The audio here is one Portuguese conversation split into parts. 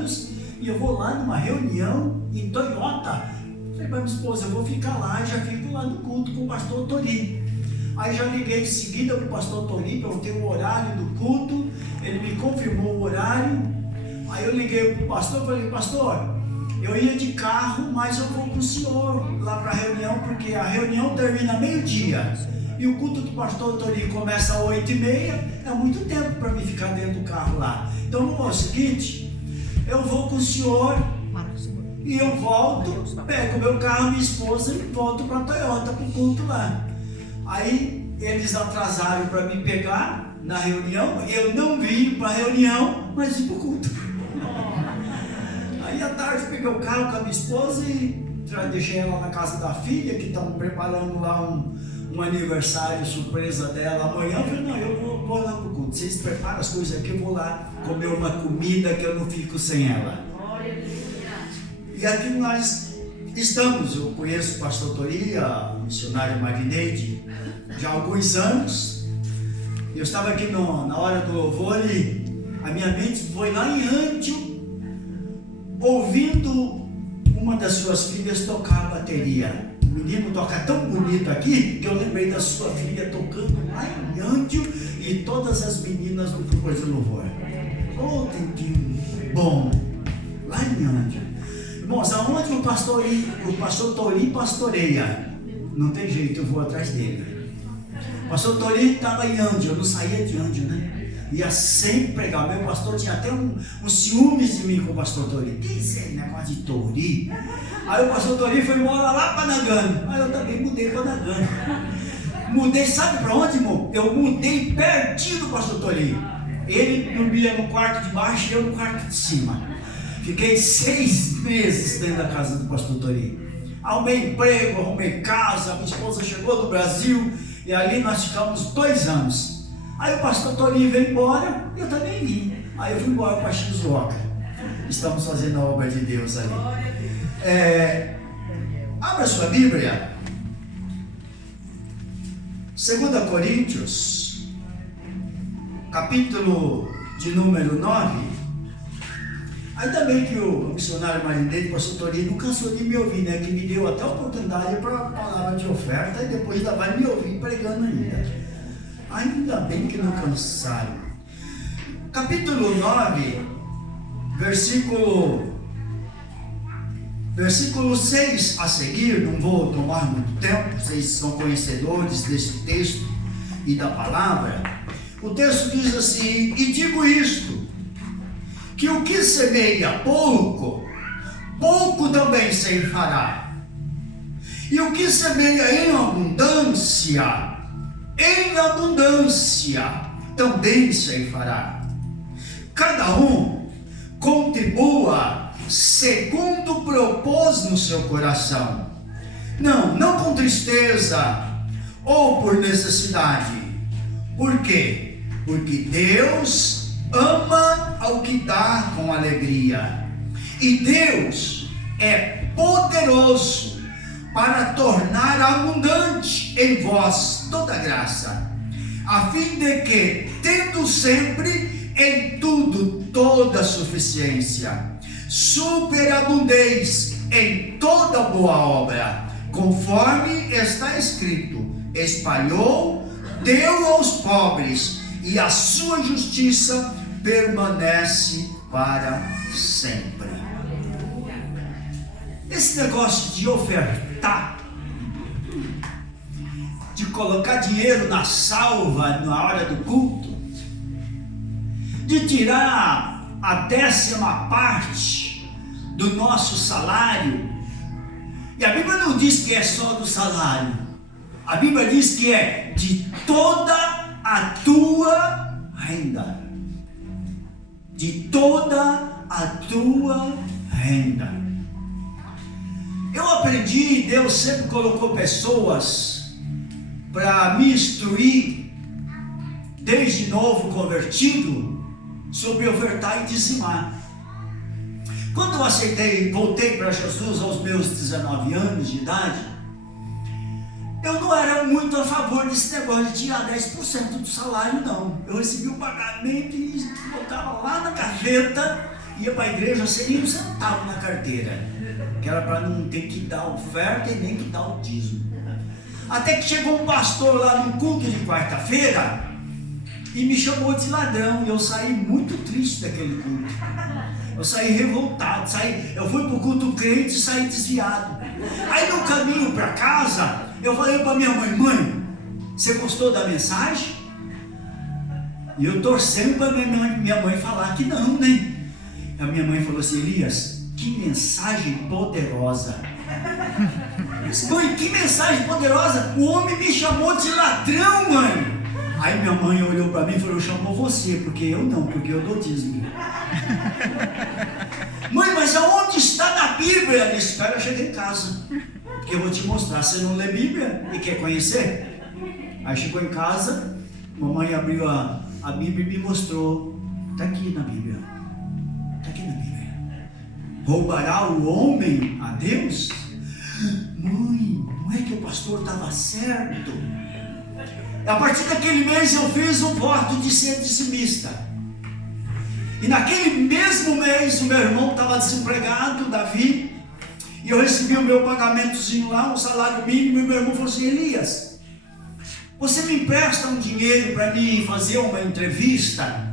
anos e eu vou lá numa reunião em Toyota. Falei para minha esposa, eu vou ficar lá e já fico lá no culto com o pastor Tori. Aí já liguei em seguida para o pastor Tori, perguntei o horário do culto, ele me confirmou o horário. Aí eu liguei para o pastor e falei, pastor, eu ia de carro, mas eu vou com o senhor lá para a reunião, porque a reunião termina meio-dia. E o culto do pastor Tori começa às 8h30, é muito tempo para mim ficar dentro do carro lá. Então vamos ao seguinte, eu vou com o senhor e eu volto, pego meu carro, minha esposa e volto para a Toyota, para o culto lá. Aí eles atrasaram para me pegar na reunião, eu não vim para a reunião, mas vim para o culto. Aí à tarde peguei o carro com a minha esposa e deixei ela na casa da filha, que estavam preparando lá um aniversário surpresa dela amanhã. Eu falei, não, eu vou lá pro culto, vocês preparam as coisas aqui, eu vou lá comer uma comida que eu não fico sem ela. E aqui nós estamos, eu conheço o pastor Tori, a missionária Marineide, já há alguns anos. Eu estava aqui na hora do louvor e a minha mente foi lá em Antio, ouvindo uma das suas filhas tocar a bateria. O menino toca tão bonito aqui que eu lembrei da sua filha tocando lá em Antio e todas as meninas do grupo de louvor. Oh, tempinho bom, lá em Antio. Irmãos, aonde o pastor Tori pastoreia, não tem jeito, eu vou atrás dele. O pastor Tori estava em Antio, eu não saía de Antio, né? Ia sempre pregar. Meu pastor tinha até um ciúmes de mim com o pastor Tori. Que esse negócio de Tori? Aí o pastor Tori foi embora lá para Nagano. Aí eu também mudei para Nagano. Mudei, sabe para onde, irmão? Eu mudei pertinho do pastor Tori. Ele dormia no quarto de baixo e eu no quarto de cima. Fiquei 6 meses dentro da casa do pastor Tori. Arrumei emprego, arrumei casa. Minha esposa chegou do Brasil e ali nós ficamos 2 anos. Aí o pastor Tori veio embora, eu também vim. Aí eu fui embora para Shizuoka. Estamos fazendo a obra de Deus ali. Abra sua Bíblia. 2 Coríntios, capítulo de número 9. Ainda bem que o missionário Marineide, o pastor Tori, não cansou de me ouvir, né? Que me deu até a oportunidade para a palavra de oferta e depois ainda vai me ouvir pregando ainda. Ainda bem que não cansaram. Capítulo 9, versículo 6 a seguir, não vou tomar muito tempo, vocês são conhecedores desse texto e da palavra. O texto diz assim: e digo isto, que o que semeia pouco, pouco também ceifará. E o que semeia em abundância também ceifará. Cada um contribua segundo propôs no seu coração, não com tristeza ou por necessidade. Por quê? Porque Deus ama ao que dá com alegria, e Deus é poderoso para tornar abundante em vós toda graça, a fim de que, tendo sempre em tudo toda suficiência, superabundeis em toda boa obra, conforme está escrito: espalhou, deu aos pobres, e a sua justiça permanece para sempre. Esse negócio de ofertar, de colocar dinheiro na salva na hora do culto, de tirar a 10ª parte do nosso salário, e a Bíblia não diz que é só do salário, a Bíblia diz que é de toda a tua renda, de toda a tua renda. Eu aprendi, Deus sempre colocou pessoas para me instruir, desde novo convertido, sobre ofertar e dizimar. Quando eu aceitei, voltei para Jesus aos meus 19 anos de idade, eu não era muito a favor desse negócio de tirar 10% do salário, não. Eu recebia o pagamento e botava lá na gaveta ia para a igreja sem um centavo na carteira, que era para não ter que dar oferta e nem que dar o dízimo. Até que chegou um pastor lá no culto de quarta-feira e me chamou de ladrão, e eu saí muito triste daquele culto. Eu saí revoltado, eu fui para o culto crente e saí desviado. Aí no caminho para casa, eu falei para minha mãe: mãe, você gostou da mensagem? E eu torcendo para minha mãe falar que não, né? A minha mãe falou assim: Elias, que mensagem poderosa. Eu disse: mãe, que mensagem poderosa? O homem me chamou de ladrão, mãe. Aí minha mãe olhou para mim e falou: chamou você, porque eu não, porque eu dou dízimo. Mãe, mas aonde está na Bíblia? Eu disse: espera, eu cheguei em casa, porque eu vou te mostrar. Você não lê Bíblia e quer conhecer? Aí chegou em casa, mamãe abriu a Bíblia e me mostrou. Está aqui na Bíblia. Está aqui na Bíblia. Roubará o homem a Deus? Mãe, não é que o pastor estava certo? A partir daquele mês eu fiz um voto de ser dizimista. E naquele mesmo mês o meu irmão estava desempregado, Davi, e eu recebi o meu pagamentozinho lá, um salário mínimo, e meu irmão falou assim: Elias, você me empresta um dinheiro para mim fazer uma entrevista?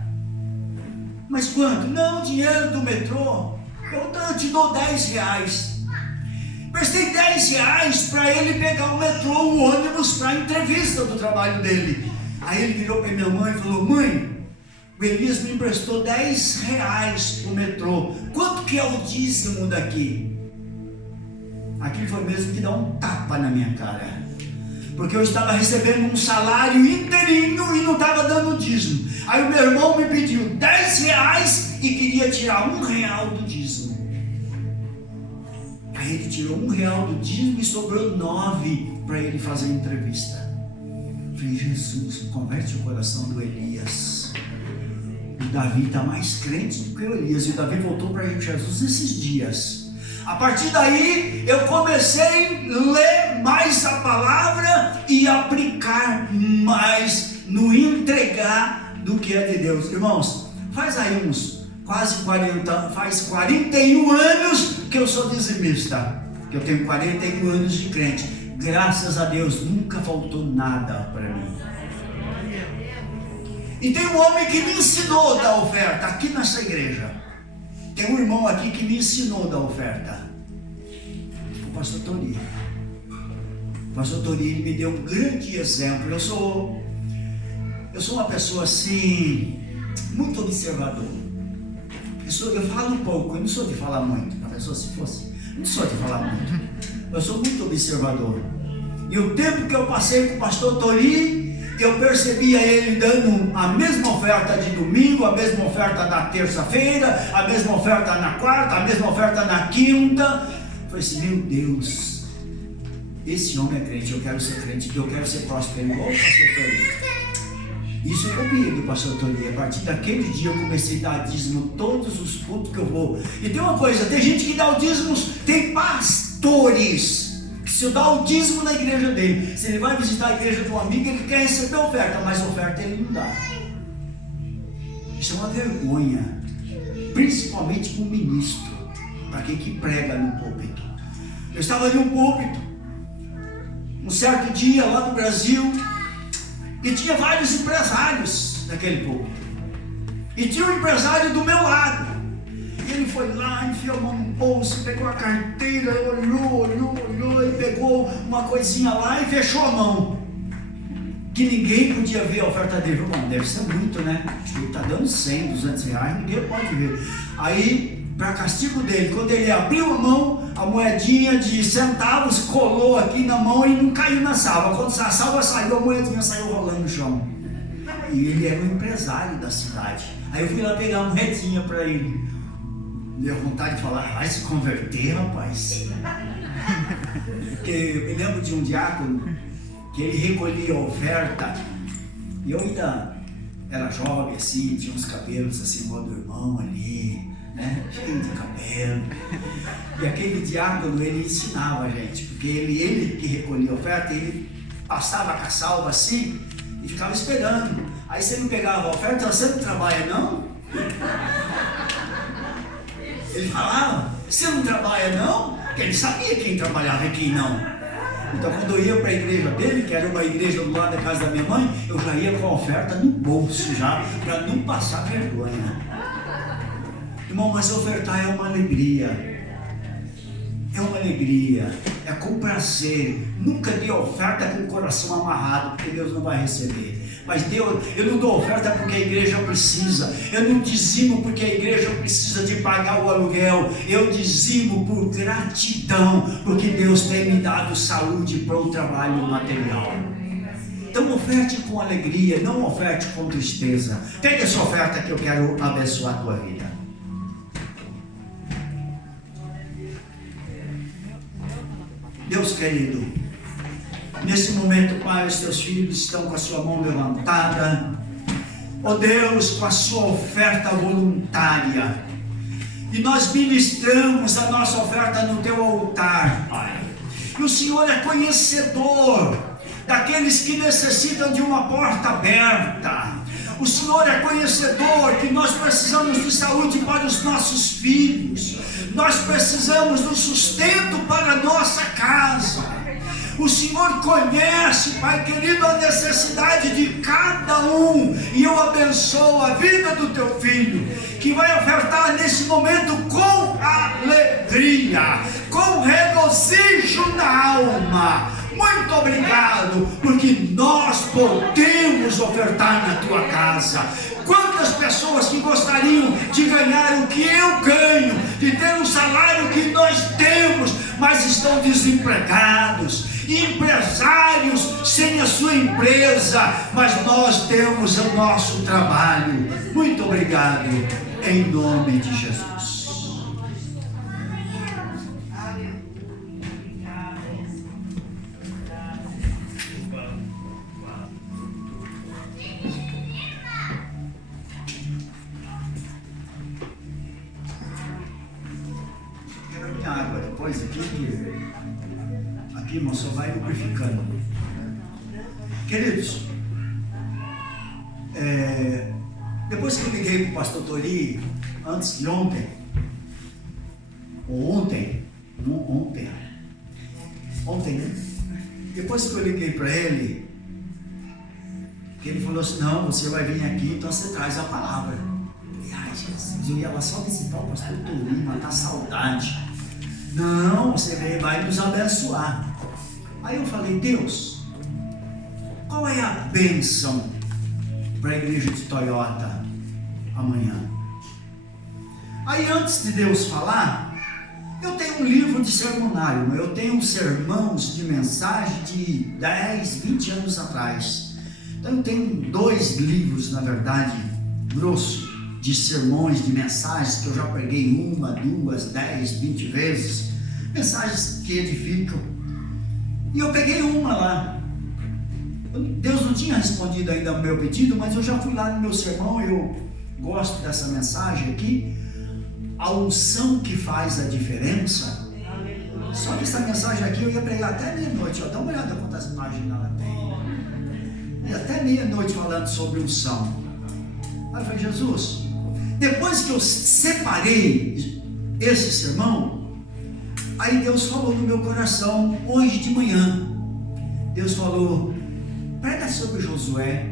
Mas quanto? Não, dinheiro do metrô. Eu te dou R$10. Prestei R$10 para ele pegar o metrô, o ônibus, para a entrevista do trabalho dele. Aí ele virou para minha mãe e falou: mãe, o Elias me emprestou R$10 para o metrô. Quanto que é o dízimo daqui? Aquilo foi mesmo que dá um tapa na minha cara, porque eu estava recebendo um salário inteirinho e não estava dando dízimo. Aí o meu irmão me pediu R$10 e queria tirar R$1 do dízimo. Aí ele tirou R$1 do dízimo e sobrou 9 para ele fazer a entrevista. Eu falei: Jesus, converte o coração do Elias. O Davi está mais crente do que o Elias, e o Davi voltou para Jesus esses dias. A partir daí eu comecei a ler mais a palavra e aplicar mais no entregar do que é de Deus. Irmãos, faz aí faz 41 anos que eu sou dizimista, que eu tenho 41 anos de crente. Graças a Deus nunca faltou nada para mim. E tem um homem que me ensinou a dar oferta aqui nessa igreja. Tem um irmão aqui que me ensinou a dar oferta, o pastor Tori. O pastor Tori me deu um grande exemplo. Eu sou uma pessoa assim, muito observador. Eu falo um pouco, eu não sou de falar muito. A pessoa, se fosse, eu não sou de falar muito. Eu sou muito observador. E o tempo que eu passei com o pastor Tori, eu percebia ele dando a mesma oferta de domingo, a mesma oferta da terça-feira, a mesma oferta na quarta, a mesma oferta na quinta. Eu falei assim: meu Deus, esse homem é crente, eu quero ser crente, eu quero ser próspero igual o pastor Tori. Isso eu copiei do pastor Tori. A partir daquele dia eu comecei a dar dízimo todos os cultos que eu vou. E tem uma coisa, tem gente que dá o dízimo, tem pastores que se eu dar o dízimo na igreja dele, se ele vai visitar a igreja de um amigo, ele quer receber oferta, mas oferta ele não dá. Isso é uma vergonha, principalmente para o ministro, para quem que prega no púlpito. Eu estava ali no púlpito um certo dia lá no Brasil, e tinha vários empresários naquele púlpito, e tinha um empresário do meu lado. Ele foi lá, enfiou a mão no bolso, pegou a carteira, olhou e pegou uma coisinha lá e fechou a mão, que ninguém podia ver a oferta dele. Bom, deve ser muito, né? Acho que ele está dando 100, 200 reais, ninguém pode ver. Aí, para castigo dele, quando ele abriu a mão, a moedinha de centavos colou aqui na mão e não caiu na salva. Quando a salva saiu, a moedinha saiu rolando no chão. E ele era um empresário da cidade. Aí eu fui lá pegar uma moedinha para ele. Deu vontade de falar: vai se converter, rapaz. Porque eu me lembro de um diácono que ele recolhia a oferta, e eu ainda era jovem assim, tinha uns cabelos assim, igual do irmão ali, né? Cheio de cabelo. E aquele diácono, ele ensinava a gente, porque ele que recolhia a oferta, ele passava com a salva assim e ficava esperando. Aí você não pegava a oferta: você não trabalha não? Ele falava, você não trabalha não? Porque ele sabia quem trabalhava e quem não. Então quando eu ia para a igreja dele, que era uma igreja do lado da casa da minha mãe, eu já ia com a oferta no bolso já, para não passar vergonha. Irmão, mas ofertar é uma alegria. É uma alegria, é com prazer. Nunca dê oferta com o coração amarrado, porque Deus não vai receber. Mas Deus, eu não dou oferta porque a igreja precisa. Eu não dizimo porque a igreja precisa de pagar o aluguel. Eu dizimo por gratidão, porque Deus tem me dado saúde para o trabalho material. Então oferte com alegria, não oferte com tristeza. Pega essa oferta que eu quero abençoar a tua vida. Deus querido, nesse momento, Pai, os teus filhos estão com a sua mão levantada, ó Deus, com a sua oferta voluntária, e nós ministramos a nossa oferta no teu altar, Pai, e o Senhor é conhecedor daqueles que necessitam de uma porta aberta. O Senhor é conhecedor que nós precisamos de saúde para os nossos filhos, nós precisamos do sustento para a nossa casa. O Senhor conhece, Pai querido, a necessidade de cada um, e eu abençoo a vida do teu filho, que vai ofertar nesse momento com alegria, com regozijo na alma. Muito obrigado, porque nós podemos ofertar na tua casa. Quantas pessoas que gostariam de ganhar o que eu ganho, de ter o salário que nós temos, mas estão desempregados, empresários sem a sua empresa, mas nós temos o nosso trabalho. Muito obrigado, em nome de Jesus. Água depois aqui irmão, só vai lubrificando. Queridos, depois que eu liguei para o pastor Tori, antes de ontem, ou ontem, né? Depois que eu liguei para ele, que ele falou assim, não, você vai vir aqui, então você traz a palavra. Ai, Jesus, eu ia lá só visitar o pastor Tori, matar saudade. Não, você vai nos abençoar. Aí eu falei, Deus, qual é a bênção para a igreja de Toyota amanhã? Aí antes de Deus falar, eu tenho um livro de sermonário, eu tenho sermãos de mensagem de 10, 20 anos atrás. Então eu tenho 2 livros, na verdade, grosso, de sermões, de mensagens que eu já preguei 1, 2, 10, 20 vezes, mensagens que edificam, e eu peguei uma lá. Deus não tinha respondido ainda ao meu pedido, mas eu já fui lá no meu sermão. Eu gosto dessa mensagem aqui, a unção que faz a diferença. Só que essa mensagem aqui eu ia pregar até meia-noite. Dá uma olhada quantas imagens ela tem, e até meia-noite falando sobre unção. Aí eu falei, Jesus, depois que eu separei esse sermão, aí Deus falou no meu coração, hoje de manhã, Deus falou, prega sobre Josué.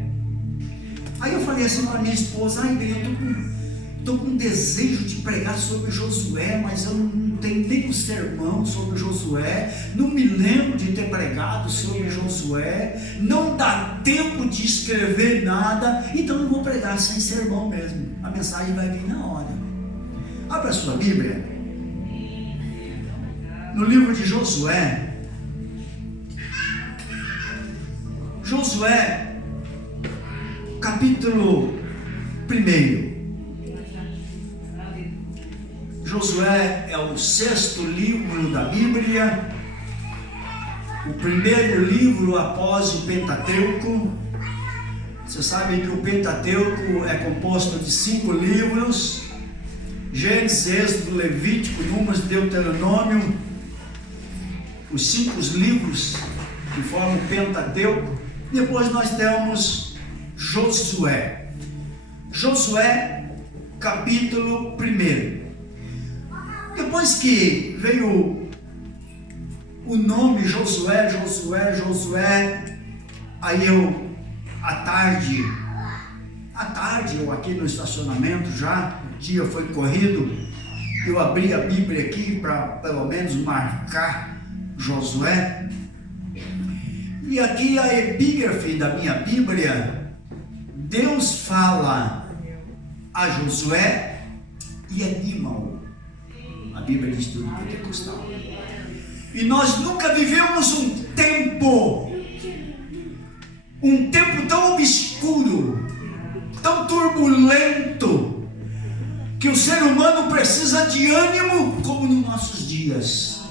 Aí eu falei assim para minha esposa, ai bem, eu estou com desejo de pregar sobre Josué, mas eu não tenho nenhum sermão sobre Josué, não me lembro de ter pregado sobre Josué, não dá tempo de escrever nada, então eu vou pregar sem sermão mesmo, a mensagem vai vir na hora. Abra a sua Bíblia no livro de Josué. Josué, capítulo 1. Josué é o 6º livro da Bíblia, o primeiro livro após o Pentateuco. Você sabe que o Pentateuco é composto de 5 livros: Gênesis, Êxodo, Levítico, Números, Deuteronômio, os 5 livros que formam o Pentateuco. Depois nós temos Josué. Josué, capítulo 1. depois que veio o nome Josué, aí eu, à tarde, eu aqui no estacionamento já, o dia foi corrido, eu abri a Bíblia aqui para pelo menos marcar Josué, e aqui a epígrafe da minha Bíblia, Deus fala a Josué e anima-o. A Bíblia diz tudo pentecostal. E nós nunca vivemos um tempo tão obscuro, tão turbulento, que o ser humano precisa de ânimo como nos nossos dias.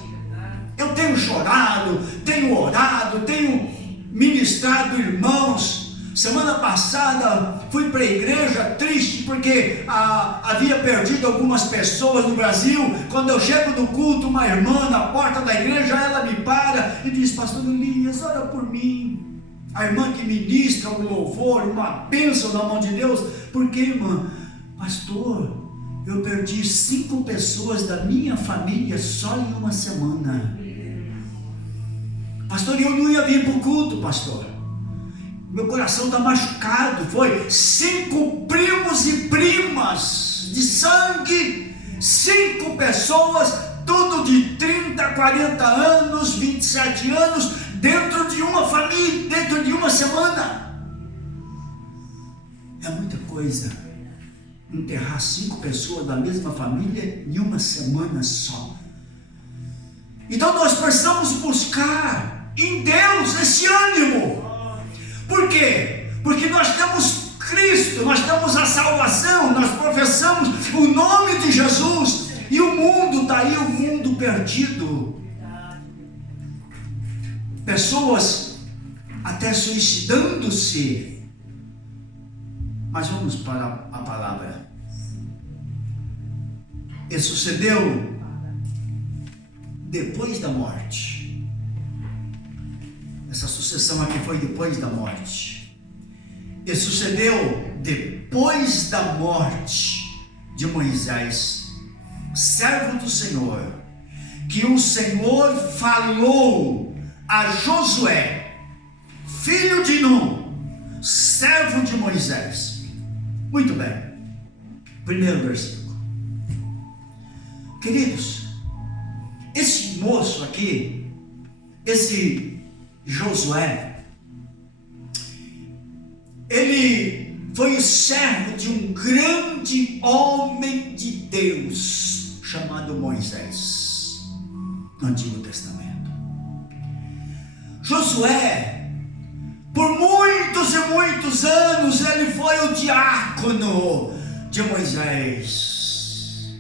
Eu tenho chorado, tenho orado, tenho ministrado irmãos. Semana passada fui para a igreja triste porque havia perdido algumas pessoas no Brasil. Quando eu chego no culto, uma irmã na porta da igreja, ela me para e diz: pastor Elias, ora por mim. A irmã que ministra um louvor, uma bênção na mão de Deus. Por quê, irmã? Pastor, eu perdi 5 pessoas da minha família só em uma semana. Pastor, eu não ia vir para o culto, pastor. Meu coração está machucado. Foi 5 primos e primas de sangue, 5 pessoas, tudo de 30, 40 anos, 27 anos, dentro de uma família, dentro de uma semana. É muita coisa enterrar 5 pessoas da mesma família em uma semana só. Então nós precisamos buscar em Deus esse ânimo. Por quê? Porque nós temos Cristo, nós temos a salvação, nós professamos o nome de Jesus, e o mundo está aí, o mundo perdido. Pessoas até suicidando-se. Mas vamos para a palavra. E sucedeu depois da morte. Essa sucessão aqui foi depois da morte. E sucedeu depois da morte de Moisés, servo do Senhor, que o Senhor falou a Josué, filho de Nun, servo de Moisés. Muito bem. Primeiro versículo. Queridos, esse moço aqui, esse Josué, ele foi o servo de um grande homem de Deus chamado Moisés, no Antigo Testamento. Josué, por muitos e muitos anos, ele foi o diácono de Moisés,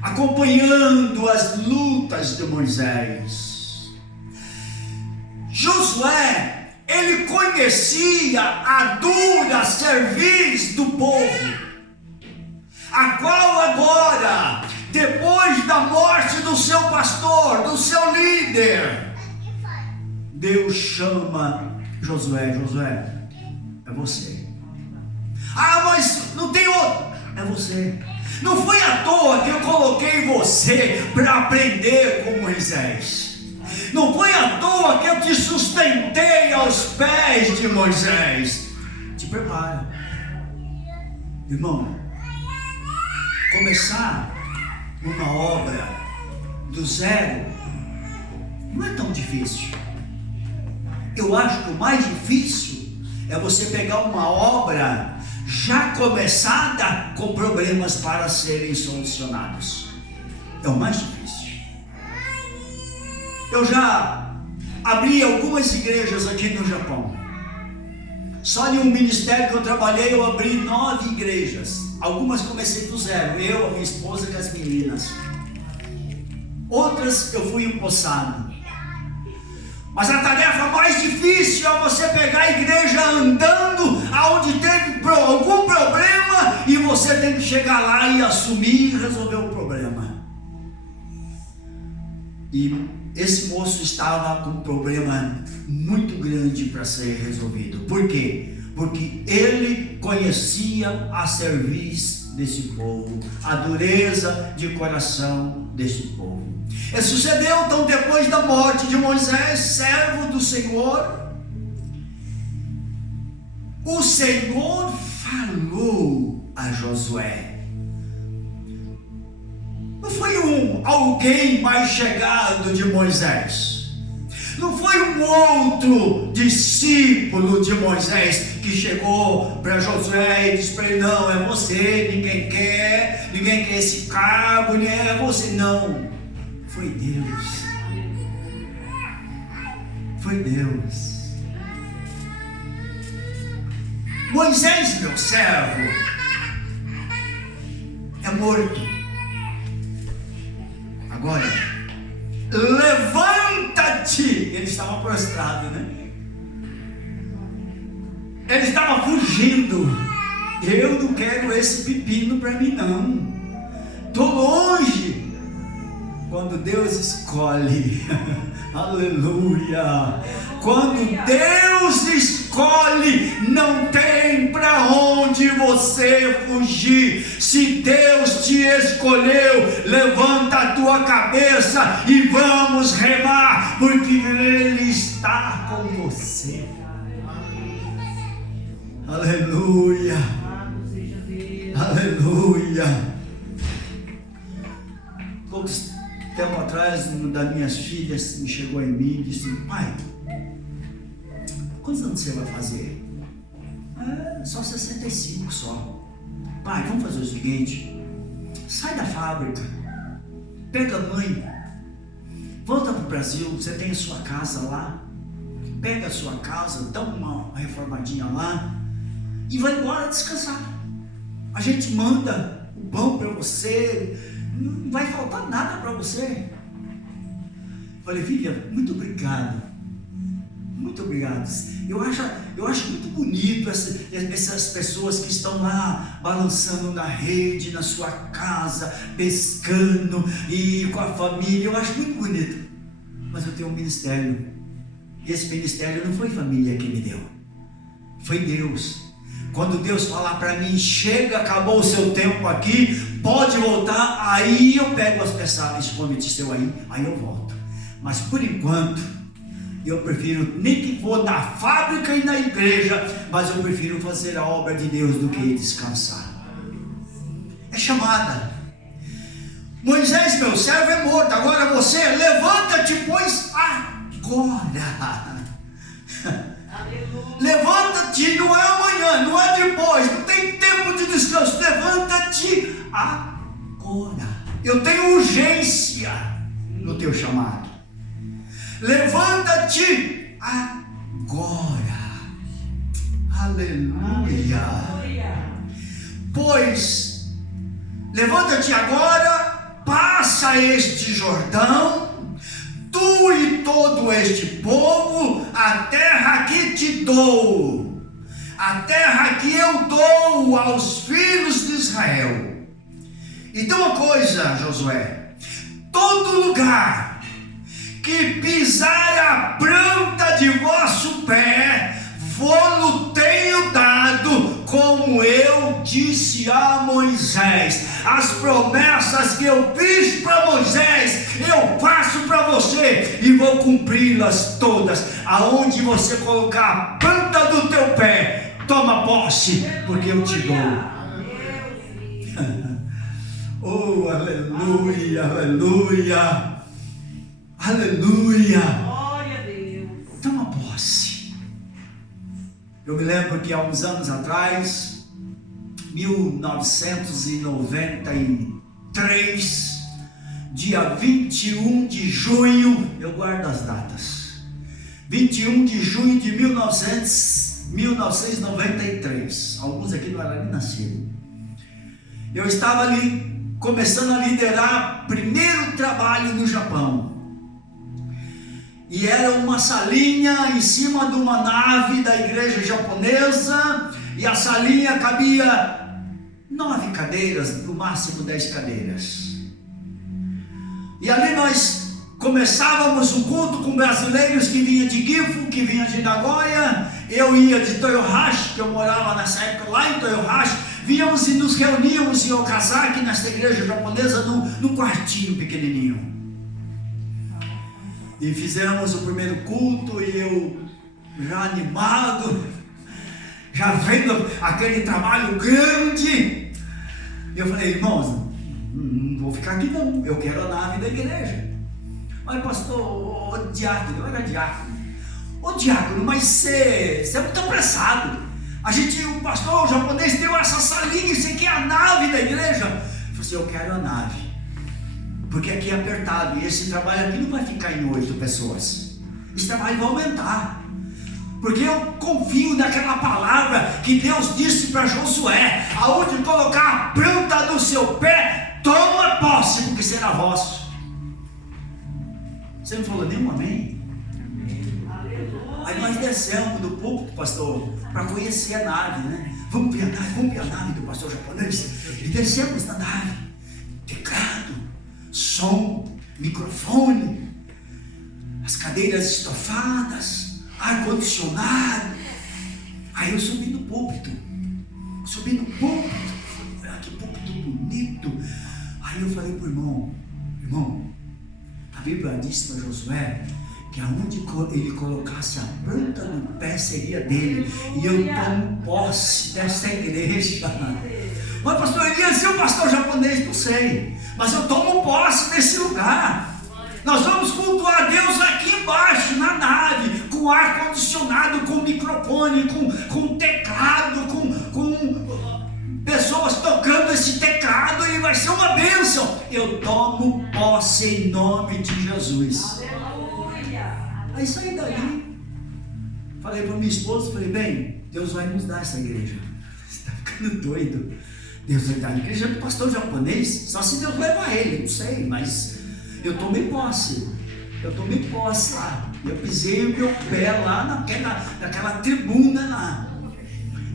acompanhando as lutas de Moisés. Josué, ele conhecia a dura cerviz do povo, a qual agora, depois da morte do seu pastor, do seu líder, Deus chama Josué: Josué, é você. Ah, mas não tem outro. É você. Não foi à toa que eu coloquei você para aprender com Moisés. Não foi à toa que eu te sustentei aos pés de Moisés. Te prepara, irmão. Começar uma obra do zero não é tão difícil. Eu acho que o mais difícil é você pegar uma obra já começada com problemas para serem solucionados. É o mais difícil. Eu já abri algumas igrejas aqui no Japão. Só em um ministério que eu trabalhei, eu abri 9 igrejas. Algumas comecei do zero, eu, a minha esposa e as meninas. Outras eu fui empossado. Mas a tarefa mais difícil é você pegar a igreja andando, aonde teve algum problema, e você tem que chegar lá e assumir e resolver o problema. E esse moço estava com um problema muito grande para ser resolvido. Por quê? Porque ele conhecia a cerviz desse povo, a dureza de coração deste povo. E sucedeu então, depois da morte de Moisés, servo do Senhor, o Senhor falou a Josué. Não foi alguém mais chegado de Moisés, não foi um outro discípulo de Moisés que chegou para Josué e disse para ele: não, é você, ninguém quer esse cargo, é você. Não, foi Deus. Foi Deus. Moisés, meu servo, é morto. Agora, levanta-te. Ele estava prostrado, né? Ele estava fugindo. Eu não quero esse pepino para mim, não. Estou longe. Quando Deus escolhe, aleluia. Quando Deus escolhe, não tem para onde você fugir. Se Deus te escolheu, levanta a tua cabeça e vamos remar, porque Ele está com você. Aleluia. Aleluia. Poucos tempo atrás, uma das minhas filhas me chegou em mim e disse: pai, quantos anos você vai fazer? Só 65 só. Pai, vamos fazer o seguinte: sai da fábrica, pega a mãe, volta para o Brasil, você tem a sua casa lá, pega a sua casa, dá uma reformadinha lá e vai embora descansar. A gente manda o pão para você, não vai faltar nada para você. Falei: filha, muito obrigado. Muito obrigado. Eu acho muito bonito essas pessoas que estão lá balançando na rede, na sua casa, pescando e com a família. Eu acho muito bonito. Mas eu tenho um ministério. Esse ministério não foi família que me deu, foi Deus. Quando Deus falar para mim: chega, acabou o seu tempo aqui, pode voltar, aí eu pego esse convite seu aí eu volto. Mas por enquanto, eu prefiro, nem que for na fábrica e na igreja, mas eu prefiro fazer a obra de Deus do que descansar. É chamada. Moisés, meu servo, é morto. Agora você, levanta-te, pois agora. Levanta-te, não é amanhã, não é depois, não tem tempo de descanso. Levanta-te agora. Eu tenho urgência no teu chamado. Levanta-te agora. Aleluia. Pois levanta-te agora, passa este Jordão, tu e todo este povo, a terra que te dou, a terra que eu dou aos filhos de Israel. Então, uma coisa, Josué: todo lugar que pisar a planta de vosso pé, vou-lo tenho dado, como eu disse a Moisés. As promessas que eu fiz para Moisés, eu faço para você e vou cumpri-las todas. Aonde você colocar a planta do teu pé, toma posse, porque eu te dou. Oh, aleluia, aleluia, aleluia. Glória a Deus. Toma posse. Eu me lembro que há uns anos atrás, 1993, dia 21 de junho, eu guardo as datas, 21 de junho de 1993, alguns aqui não eram nem nascidos. Eu estava ali, começando a liderar primeiro trabalho no Japão, e era uma salinha em cima de uma nave da igreja japonesa, e a salinha cabia 9 cadeiras, no máximo 10 cadeiras, e ali nós começávamos o culto com brasileiros que vinham de Gifu, que vinham de Nagoya. Eu ia de Toyohashi, que eu morava nessa época lá em Toyohashi, Víamos e nos reuníamos em Okazaki, nesta igreja japonesa, num quartinho pequenininho. E fizemos o primeiro culto e eu já animado, já vendo aquele trabalho grande. Eu falei: irmãos, não vou ficar aqui não, eu quero a nave da igreja. Mas pastor, ô diácono, eu era diácono. Ô diácono, mas você é muito apressado. O pastor japonês deu essa salinha e você quer a nave da igreja? Eu falei assim: eu quero a nave, porque aqui é apertado, e esse trabalho aqui não vai ficar em 8 pessoas. Esse trabalho vai aumentar, porque eu confio naquela palavra que Deus disse para Josué: aonde colocar a planta do seu pé, toma posse, porque será vosso. Você não falou nenhum amém? Aí nós descemos do púlpito, pastor, para conhecer a nave, né? Vamos ver a nave do pastor japonês. E descemos na nave, teclado, som, microfone, as cadeiras estofadas, ar-condicionado. Aí eu subi no púlpito, olha que púlpito bonito. Aí eu falei para o irmão, a Bíblia disse para Josué que aonde ele colocasse a planta do pé seria dele, e eu tomo posse dessa igreja. Mas pastor Elias, e o pastor japonês? Não sei, mas eu tomo posse desse lugar. Nós vamos cultuar a Deus aqui embaixo, na nave, com ar condicionado, com microfone, com teclado, com pessoas tocando esse teclado, e vai ser uma bênção. Eu tomo posse em nome de Jesus. Aí saí dali, falei para minha esposa, falei: bem, Deus vai nos dar essa igreja. Você está ficando doido? Deus vai dar a igreja do pastor japonês, só se Deus levar ele, não sei, mas eu tomei posse lá. Eu pisei o meu pé lá naquela tribuna lá.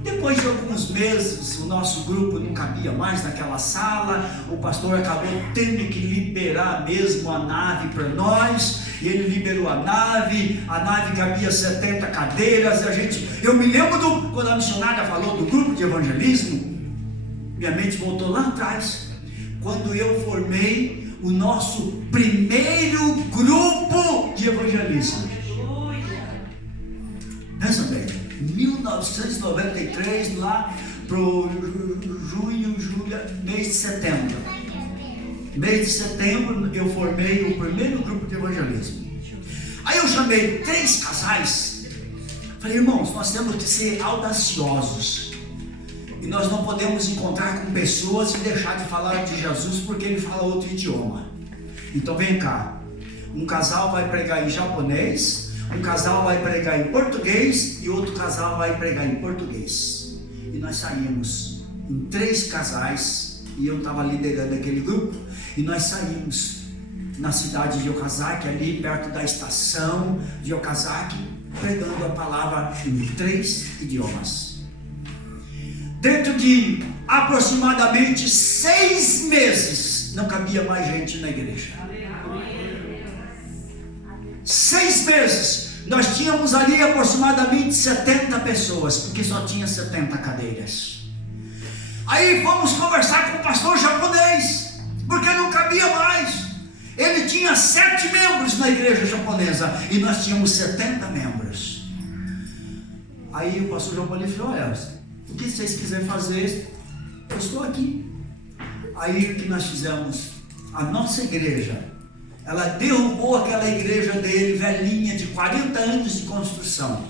Depois de alguns meses, o nosso grupo não cabia mais naquela sala, o pastor acabou tendo que liberar mesmo a nave para nós, e ele liberou a nave cabia 70 cadeiras, eu me lembro quando a missionária falou do grupo de evangelismo, minha mente voltou lá atrás, quando eu formei o nosso primeiro grupo de evangelismo. Pensa bem, 1993, lá pro junho, julho, mês de setembro. Mês de setembro eu formei o primeiro grupo de evangelismo. Aí eu chamei 3 casais. Falei: irmãos, nós temos que ser audaciosos. E nós não podemos encontrar com pessoas e deixar de falar de Jesus porque ele fala outro idioma. Então vem cá. Um casal vai pregar em japonês, um casal vai pregar em português e outro casal vai pregar em português. E nós saímos em 3 casais, e eu estava liderando aquele grupo, e nós saímos na cidade de Okazaki, ali perto da estação de Okazaki, pregando a palavra em 3 idiomas. Dentro de aproximadamente 6 meses, não cabia mais gente na igreja. 6 meses, nós tínhamos ali aproximadamente 70 pessoas, porque só tinha 70 cadeiras. Aí vamos conversar com o pastor japonês, porque não cabia mais. Ele tinha 7 membros na igreja japonesa, e nós tínhamos 70 membros. Aí o pastor japonês falou: olha, o que vocês quiserem fazer, eu estou aqui. Aí o que nós fizemos? A nossa igreja, ela derrubou aquela igreja dele, velhinha, de 40 anos de construção.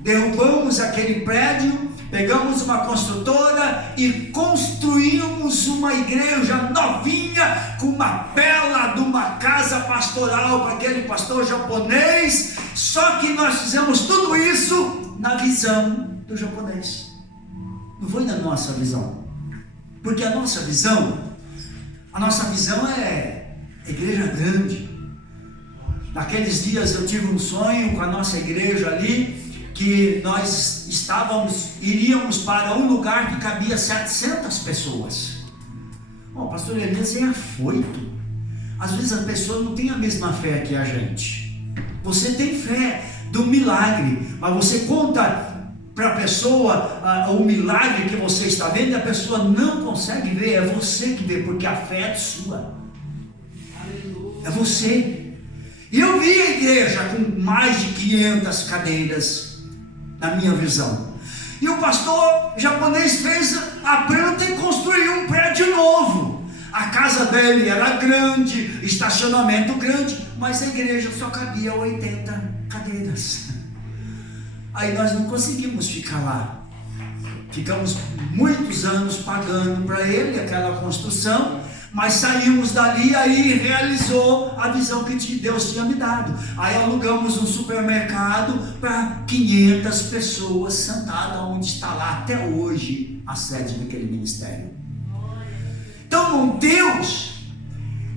Derrubamos aquele prédio, pegamos uma construtora e construímos uma igreja novinha, com uma bela de uma casa pastoral para aquele pastor japonês. Só que nós fizemos tudo isso na visão do japonês, não foi na nossa visão, porque a nossa visão é igreja grande. Naqueles dias eu tive um sonho com a nossa igreja ali, que nós iríamos para um lugar que cabia 700 pessoas. O pastor Elias é afoito. Às vezes as pessoas não têm a mesma fé que a gente. Você tem fé do milagre, mas você conta para a pessoa o milagre que você está vendo, e a pessoa não consegue ver, é você que vê, porque a fé é sua. É você. E eu vi a igreja com mais de 500 cadeiras, na minha visão. E o pastor japonês fez a planta e construiu um prédio novo. A casa dele era grande, estacionamento grande, mas a igreja só cabia 80 cadeiras. Aí nós não conseguimos ficar lá. Ficamos muitos anos pagando para ele aquela construção, mas saímos dali, aí realizou a visão que Deus tinha me dado. Aí alugamos um supermercado para 500 pessoas sentadas, onde está lá até hoje a sede daquele ministério. Então, Deus,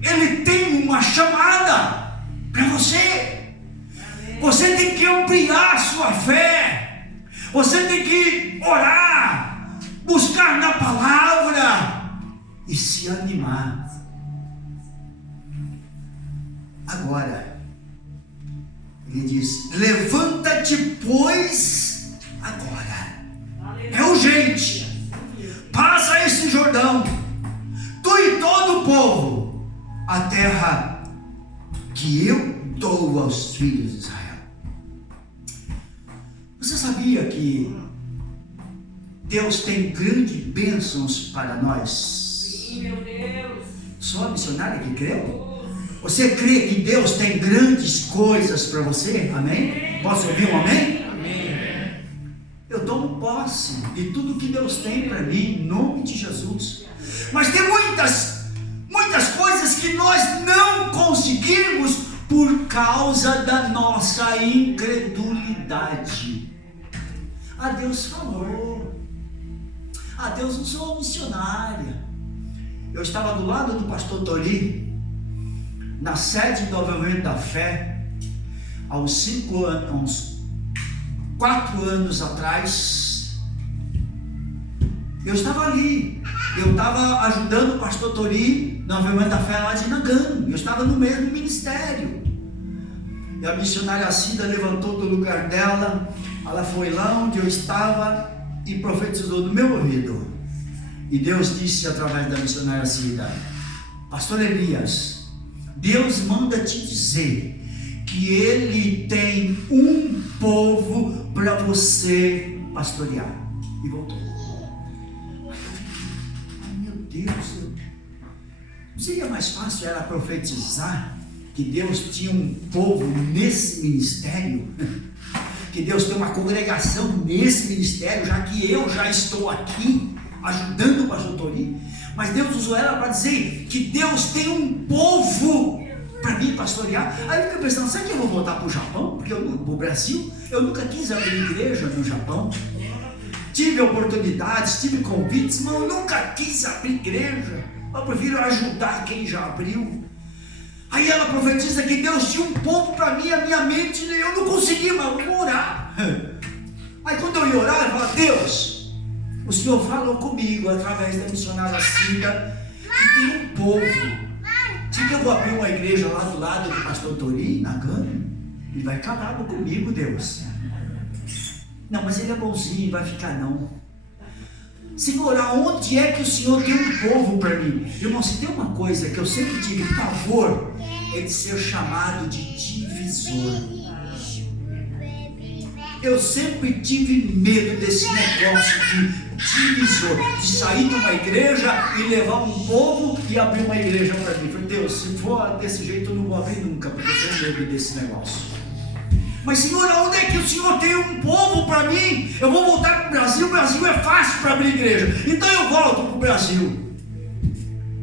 Ele tem uma chamada para você. Você tem que ampliar a sua fé. Você tem que orar, buscar na palavra e se animar. Agora, ele diz: levanta-te, pois, agora. É urgente. Passa esse Jordão, tu e todo o povo, a terra que eu dou aos filhos de Israel. Você sabia que Deus tem grandes bênçãos para nós? Sim, meu Deus. Só a missionária que creu? Você crê que Deus tem grandes coisas para você? Amém? Posso ouvir um amém? Amém. Eu tomo posse de tudo que Deus tem para mim, em nome de Jesus. Mas tem muitas coisas que nós não conseguimos por causa da nossa incredulidade. Deus falou. Deus usou a missionária. Eu estava do lado do pastor Tori, na sede do Avivamento da Fé, há uns 4 anos atrás. Eu estava ali, eu estava ajudando o pastor Tori no Avivamento da Fé lá de Nagano. Eu estava no mesmo ministério. E a missionária Cida levantou do lugar dela, ela foi lá onde eu estava e profetizou no meu ouvido. E Deus disse através da missionária Cida: pastor Elias, Deus manda te dizer que Ele tem um povo para você pastorear. E voltou. Meu Deus, não seria mais fácil ela profetizar que Deus tinha um povo nesse ministério? Que Deus tem uma congregação nesse ministério, já que eu já estou aqui ajudando o pastor Tori. Mas Deus usou ela para dizer que Deus tem um povo para mim pastorear. Aí eu fiquei pensando: será que eu vou voltar para o Japão? Porque para o Brasil, eu nunca quis abrir igreja no Japão. Tive oportunidades, tive convites, mas eu nunca quis abrir igreja. Eu prefiro ajudar quem já abriu. Aí ela profetiza que Deus tinha um povo para mim, a minha mente, eu não consegui, mas eu vou orar. Aí quando eu ia orar, eu falava: Deus, o Senhor falou comigo através da missionária Cida que tem um povo. Se eu vou abrir uma igreja lá do lado do pastor Tori, na Gana, ele vai ficar bravo comigo, Deus. Não, mas ele é bonzinho, vai ficar não. Senhor, aonde é que o Senhor tem um povo para mim? Irmão, se tem uma coisa que eu sempre tive pavor, é de ser chamado de divisor. Eu sempre tive medo desse negócio de divisor, de sair de uma igreja e levar um povo e abrir uma igreja para mim. Falei: Deus, se for desse jeito eu não vou abrir nunca, porque eu tenho medo desse negócio. Mas Senhor, aonde é que o Senhor tem um povo para mim? Eu vou voltar para o Brasil. O Brasil é fácil para abrir igreja, então eu volto para o Brasil.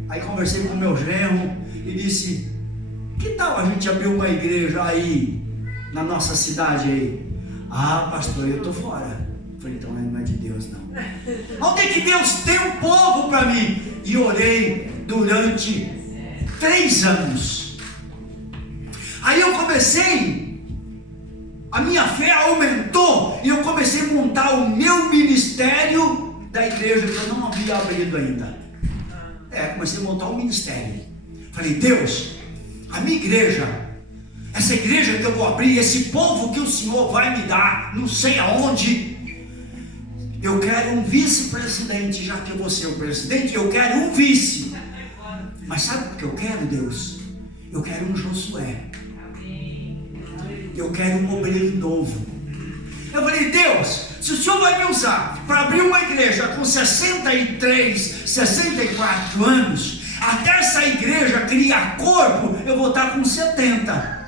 Aí conversei com o meu genro e disse: que tal a gente abrir uma igreja aí na nossa cidade aí? Pastor, eu estou fora. Falei: então não é de Deus não. Onde é que Deus tem um povo para mim? E orei durante 3 anos. Aí eu comecei, a minha fé aumentou e eu comecei a montar o meu ministério da igreja que eu não havia abrido ainda. Comecei a montar um ministério. Falei: Deus, a minha igreja, essa igreja que eu vou abrir, esse povo que o Senhor vai me dar, não sei aonde, eu quero um vice-presidente, já que eu vou ser o presidente, eu quero um vice. Mas sabe o que eu quero, Deus? Eu quero um Josué. Eu quero um obreiro novo. Eu falei, Deus, se o Senhor vai me usar para abrir uma igreja com 63, 64 anos, até essa igreja criar corpo, eu vou estar com 70.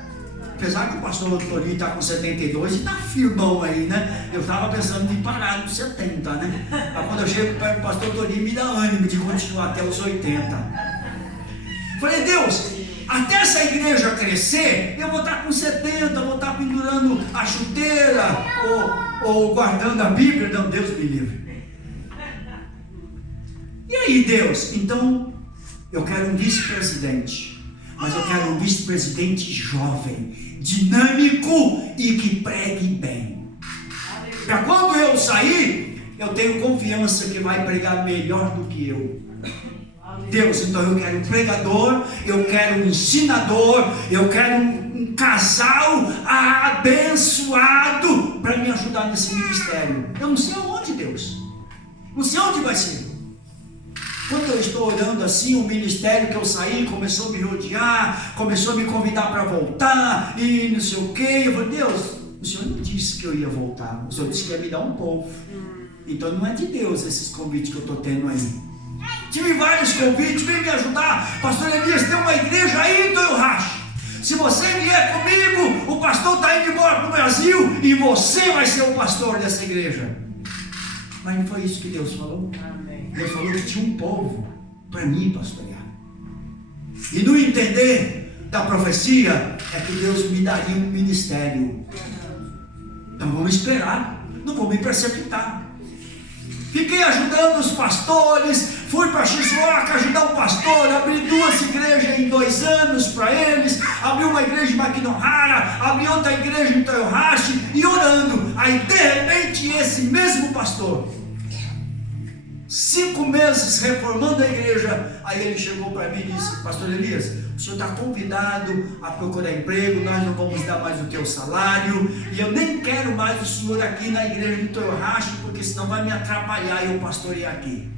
Apesar que o pastor Torinho está com 72 e está firmão aí, né? Eu estava pensando em parar nos 70, né? Mas quando eu chego perto do pastor Torinho, me dá ânimo de continuar até os 80. Falei, Deus, até essa igreja crescer, eu vou estar com 70, vou estar pendurando a chuteira ou guardando a Bíblia. Não, Deus me livre. E aí, Deus? Então, eu quero um vice-presidente, mas eu quero um vice-presidente jovem, dinâmico e que pregue bem. Para quando eu sair, eu tenho confiança que vai pregar melhor do que eu. Deus, então eu quero um pregador, eu quero um ensinador, eu quero um casal abençoado para me ajudar nesse ministério. Eu não sei aonde, Deus, não sei onde vai ser. Quando eu estou olhando assim, o ministério que eu saí começou a me rodear, começou a me convidar para voltar e não sei o que. Eu falei, Deus, o Senhor não disse que eu ia voltar, o Senhor disse que ia me dar um povo. Então não é de Deus esses convites que eu estou tendo aí. Tive vários convites, vem me ajudar, pastor Elias, tem uma igreja aí em Toyohashi. Se você vier comigo, o pastor está indo embora para o Brasil e você vai ser o pastor dessa igreja. Mas não foi isso que Deus falou. Deus falou que tinha um povo para mim pastorear. E no entender da profecia é que Deus me daria um ministério. Então vamos esperar, não vou me precipitar. Fiquei ajudando os pastores, fui para Shizuoka ajudar um pastor, abri 2 igrejas em 2 anos para eles, abri uma igreja em Makinohara, abri outra igreja em Toyohashi e orando. Aí de repente esse mesmo pastor, 5 meses reformando a igreja, aí ele chegou para mim e disse, pastor Elias, o senhor está convidado a procurar emprego, nós não vamos dar mais o teu salário, e eu nem quero mais o senhor aqui na igreja de Toyohashi, porque senão vai me atrapalhar e eu pastorear aqui.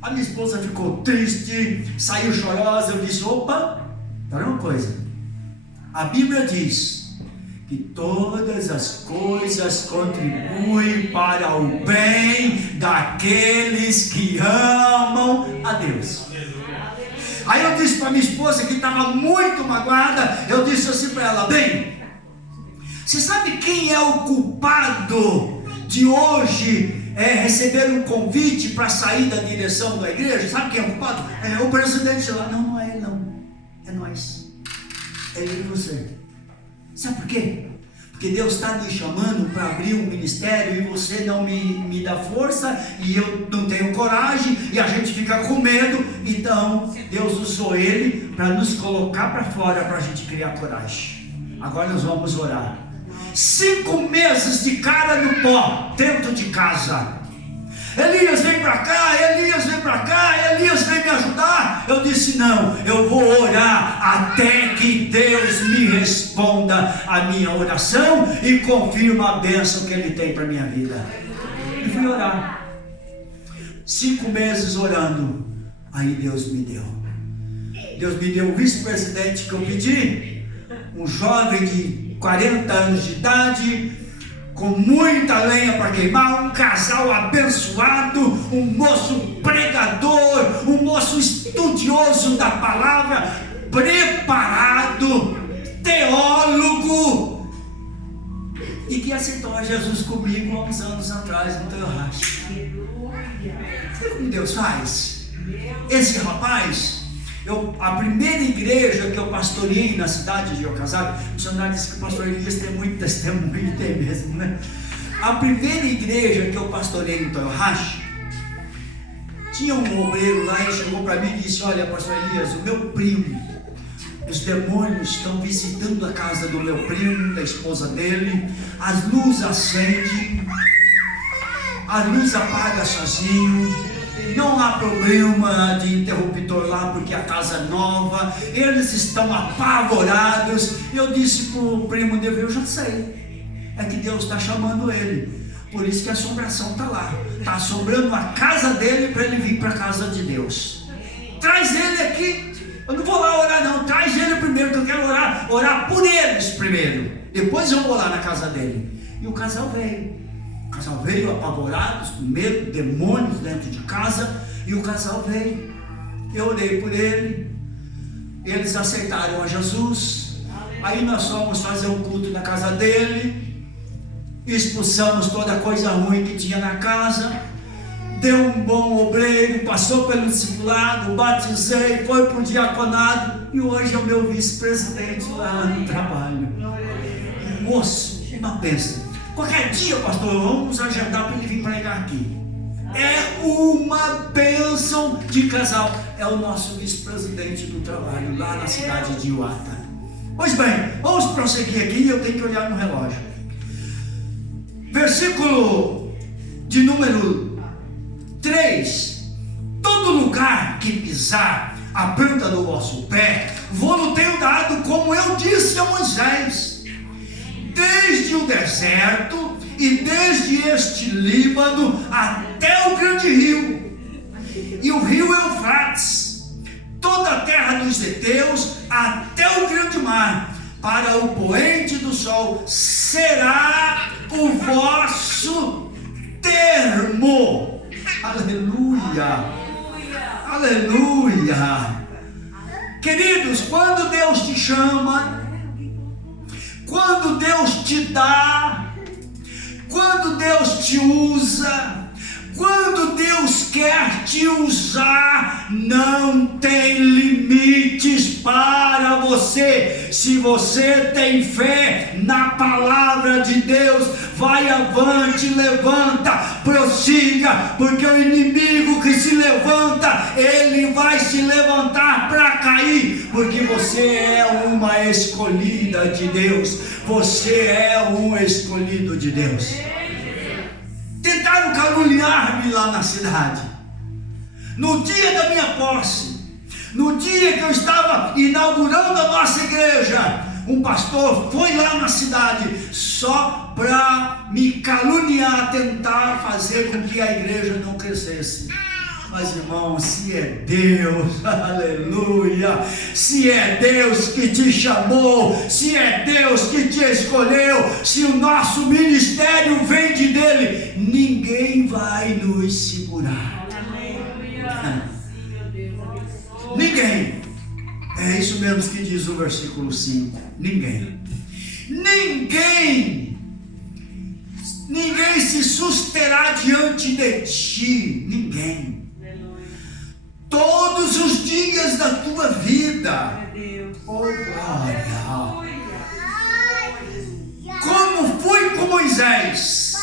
A minha esposa ficou triste, saiu chorosa, eu disse, opa, olha uma coisa, a Bíblia diz que todas as coisas contribuem para o bem daqueles que amam a Deus. Aí eu disse para minha esposa que estava muito magoada, eu disse assim para ela, bem, você sabe quem é o culpado de hoje receber um convite para sair da direção da igreja? Sabe quem é o culpado? É o presidente lá. Não, não é ele não, é nós, é eu e você. Sabe por quê? Porque Deus está me chamando para abrir um ministério e você não me dá força e eu não tenho coragem e a gente fica com medo. Então Deus usou ele para nos colocar para fora, para a gente criar coragem. Agora nós vamos orar. 5 meses de cara no pó dentro de casa. Elias vem para cá, Elias vem para cá, Elias vem me ajudar. Eu disse não, eu vou orar até que Deus me responda a minha oração e confirma a bênção que Ele tem para a minha vida. E fui orar. 5 meses orando, aí Deus me deu. Deus me deu o vice-presidente que eu pedi, um jovem de 40 anos de idade, com muita lenha para queimar, um casal abençoado, um moço pregador, um moço estudioso da palavra, preparado, teólogo, e que aceitou a Jesus comigo há uns anos atrás no Toyohashi. Sabe o que Deus faz? Esse rapaz, a primeira igreja que eu pastoreei na cidade de Okazaki, o missionário disse que o pastor Elias tem muito testemunho, e tem mesmo, né? A primeira igreja que eu pastoreei em Toyohashi, tinha um obreiro lá e chegou para mim e disse, olha pastor Elias, o meu primo, os demônios estão visitando a casa do meu primo, da esposa dele, as luzes acendem, a luz apaga sozinho, não há problema de interruptor lá porque a casa é nova, eles estão apavorados. Eu disse para o primo dele, eu já sei, é que Deus está chamando ele, Por isso que a assombração está lá. Está assombrando a casa dele para ele vir para a casa de Deus. Traz ele aqui. Eu não vou lá orar não. Traz ele primeiro, que eu quero orar por eles primeiro. Depois eu vou lá na casa dele. E o casal veio. O casal veio apavorado, com medo, demônios dentro de casa. E o casal veio. Eu orei por ele. Eles aceitaram a Jesus. Aí nós fomos fazer um culto na casa dele. Expulsamos toda coisa ruim que tinha na casa. Deu um bom obreiro, passou pelo discipulado, batizei, foi para o diaconado. E hoje é o meu vice-presidente lá no trabalho. Moço, uma bênção. Qualquer dia, pastor, vamos agendar para ele vir pregar aqui. É uma bênção de casal. É o nosso vice-presidente do trabalho lá na cidade de Iuata. Pois bem, vamos prosseguir aqui. Eu tenho que olhar no relógio. Versículo de número 3. Todo lugar que pisar a planta do vosso pé, vou-lo tenho dado, como eu disse a Moisés, desde o deserto e desde este Líbano até o grande rio, e o rio Eufrates, toda a terra dos heteus até o grande mar, para o poente do sol será o vosso termo. Aleluia, aleluia. Queridos, quando Deus te chama, quando Deus te dá, quando Deus te usa, quando Deus quer te usar, não tem limites para você. Se você tem fé na palavra de Deus, vai avante, levanta, prossiga, porque o inimigo que se levanta, ele vai se levantar para cair, porque você é uma escolhida de Deus. Você é um escolhido de Deus. Tentaram caluniar-me lá na cidade. No dia da minha posse, no dia que eu estava inaugurando a nossa igreja, um pastor foi lá na cidade só para me caluniar, tentar fazer com que a igreja não crescesse. Mas irmão, se é Deus, aleluia, se é Deus que te chamou, se é Deus que te escolheu, se o nosso ministério vem de dele, ninguém vai nos segurar. Ninguém. É isso mesmo que diz o versículo 5. Ninguém se susterá diante de ti. Ninguém. Todos os dias da tua vida. Oh glória. Como fui com Moisés,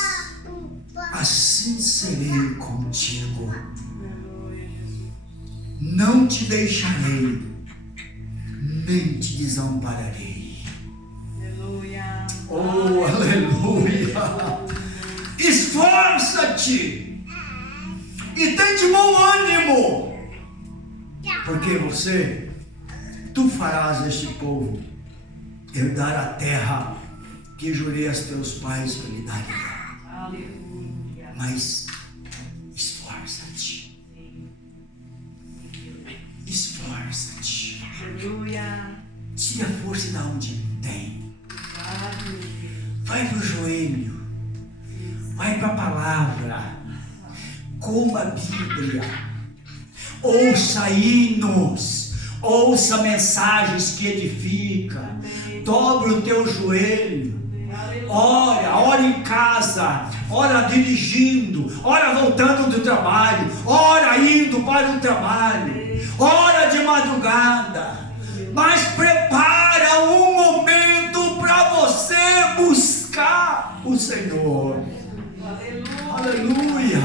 assim serei contigo. Não te deixarei, nem te desampararei. Oh, aleluia. Esforça-te e tem de bom ânimo, porque tu farás este povo herdar a terra que jurei a teus pais que lhe daria. Mas esforça-te. Esforça-te. Tira a força de onde tem. Vai para o joelho. Vai para a palavra. Coma a Bíblia. Ouça hinos. Ouça mensagens que edificam. Dobre o teu joelho. Ora em casa, ora dirigindo, ora voltando do trabalho, ora indo para o trabalho, ora de madrugada, mas prepara um momento para você buscar o Senhor. Aleluia.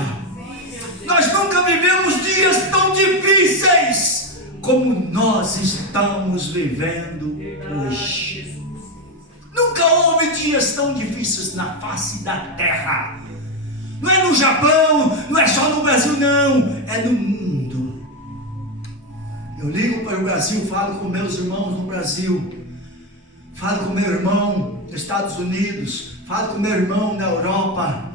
Nós nunca vivemos dias tão difíceis como nós estamos vivendo hoje. Nunca houve dias tão difíceis na face da terra. Não é no Japão, não é só no Brasil, não. É no mundo. Eu ligo para o Brasil, falo com meus irmãos no Brasil. Falo com meu irmão nos Estados Unidos. Falo com meu irmão na Europa.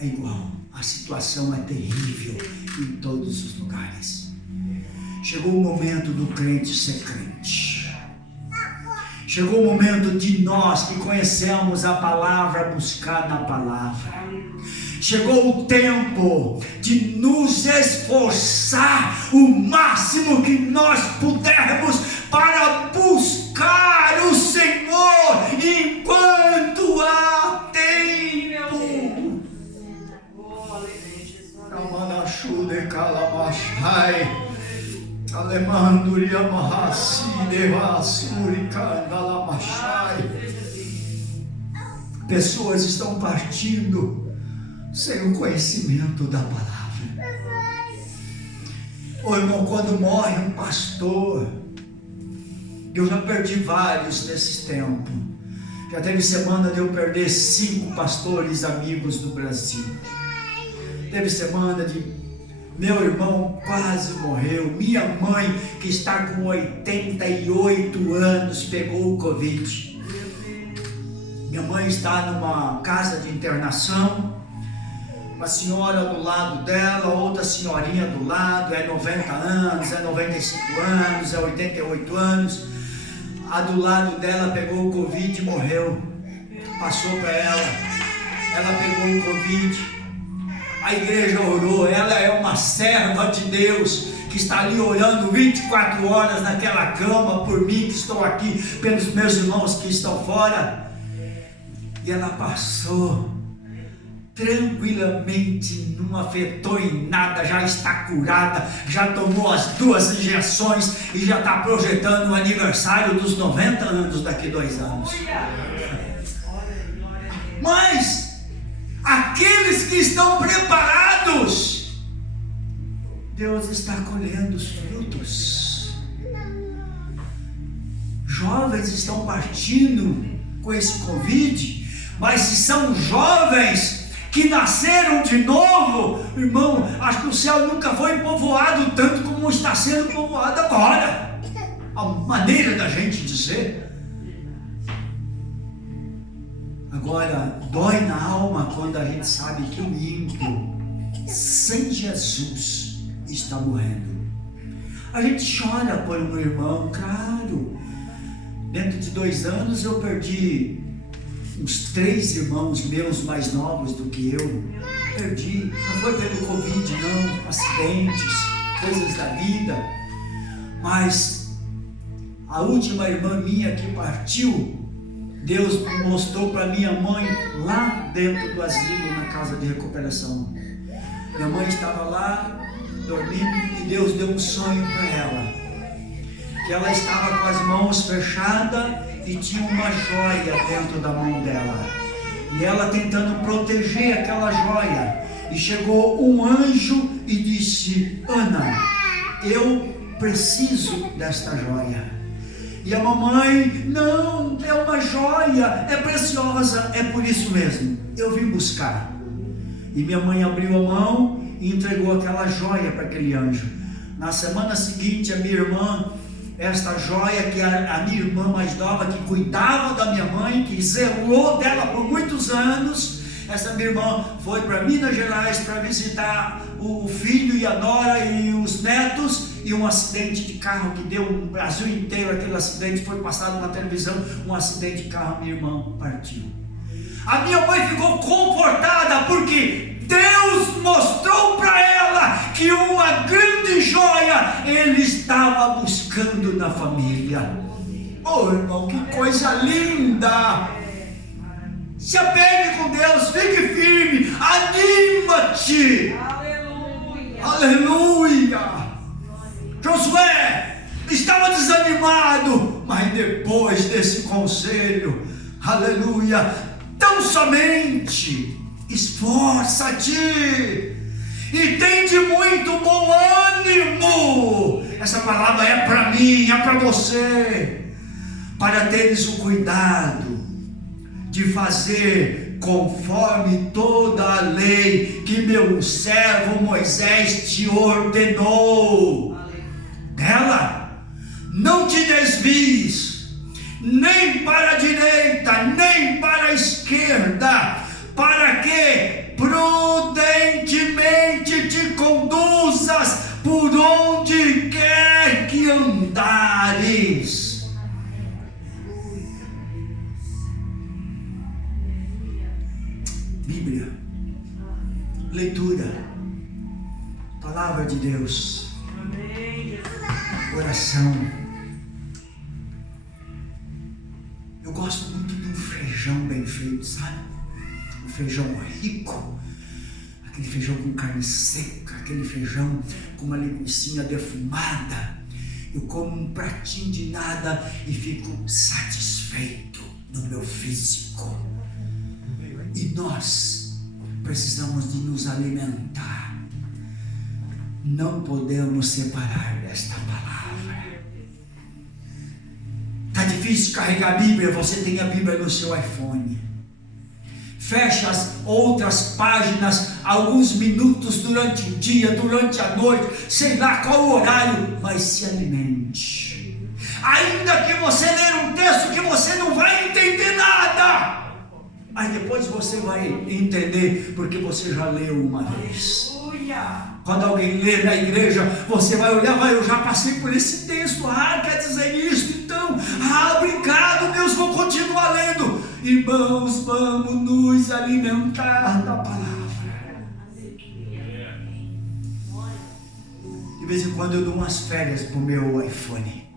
é igual. A situação é terrível em todos os lugares. Chegou o momento do crente ser crente. Chegou o momento de nós que conhecemos a palavra buscar na palavra. Chegou o tempo de nos esforçar o máximo que nós pudermos para buscar o Senhor enquanto há tempo. Amanachude calamachai, alemanduria mahasi devasuri candalamachai. Pessoas estão partindo sem o conhecimento da palavra. Ô irmão, quando morre um pastor, eu já perdi vários nesses tempos. Já teve semana de eu perder 5 pastores amigos do Brasil. Teve semana de meu irmão quase morreu. Minha mãe, que está com 88 anos, pegou o Covid. Minha mãe está numa casa de internação. Uma senhora do lado dela, outra senhorinha do lado, é 90 anos, é 95 anos, é 88 anos. A do lado dela pegou o Covid e morreu. Passou para ela. Ela pegou o Covid. A igreja orou. Ela é uma serva de Deus que está ali orando 24 horas naquela cama por mim que estou aqui, pelos meus irmãos que estão fora. E ela passou tranquilamente, não afetou em nada, já está curada, já tomou as 2 injeções e já está projetando o aniversário dos 90 anos daqui 2 anos. Mas aqueles que estão preparados, Deus está colhendo os frutos. Jovens estão partindo com esse Covid, mas se são jovens que nasceram de novo, irmão, acho que o céu nunca foi povoado tanto como está sendo povoado agora. A maneira da gente dizer. Agora, dói na alma quando a gente sabe que o ímpio, sem Jesus, está morrendo. A gente chora por um irmão, claro. Dentro de 2 anos eu perdi uns 3 irmãos meus mais novos do que eu. Perdi, não foi pelo Covid não, acidentes, coisas da vida. Mas a última irmã minha que partiu, Deus mostrou para minha mãe lá dentro do asilo, na casa de recuperação. Minha mãe estava lá dormindo e Deus deu um sonho para ela, que ela estava com as mãos fechadas e tinha uma joia dentro da mão dela, e ela tentando proteger aquela joia, e chegou um anjo e disse: Ana, eu preciso desta joia. E a mamãe: não, é uma joia, é preciosa, é por isso mesmo, eu vim buscar. E minha mãe abriu a mão e entregou aquela joia para aquele anjo. Na semana seguinte, a minha irmã, esta joia, que a minha irmã mais nova, que cuidava da minha mãe, que zelou dela por muitos anos, essa minha irmã foi para Minas Gerais para visitar o filho e a nora e os netos, e um acidente de carro que deu no Brasil inteiro. Aquele acidente foi passado na televisão, um acidente de carro, a minha irmã partiu. A minha mãe ficou confortada porque Deus mostrou para ela que uma grande joia Ele estava buscando na família. Oh irmão, que coisa linda! Se apegue com Deus, fique firme, anima-te. Aleluia! Aleluia! Josué estava desanimado, mas depois desse conselho, aleluia, tão somente esforça-te e tem de muito bom ânimo. Essa palavra é para mim, é para você, para teres o cuidado de fazer conforme toda a lei que meu servo Moisés te ordenou. Dela não te desvies, nem para a direita, nem para a esquerda, para que prudentemente te conduzas por onde quer que andares. Bíblia, leitura, palavra de Deus, oração. Eu gosto muito de um feijão bem feito, sabe? Um feijão rico, aquele feijão com carne seca, aquele feijão com uma linguicinha defumada. Eu como um pratinho de nada e fico satisfeito no meu físico. E nós precisamos de nos alimentar. Não podemos separar desta palavra. Está difícil carregar a Bíblia? Você tem a Bíblia no seu iPhone. Feche as outras páginas alguns minutos durante o dia, durante a noite, sei lá qual o horário, mas se alimente. Ainda que você ler um texto que você não vai entender nada, aí depois você vai entender, porque você já leu uma vez. Quando alguém lê na igreja, você vai olhar, eu já passei por esse texto, quer dizer isso, então, obrigado Deus, vou continuar lendo. Irmãos, vamos nos alimentar da palavra. De vez em quando eu dou umas férias pro meu iPhone.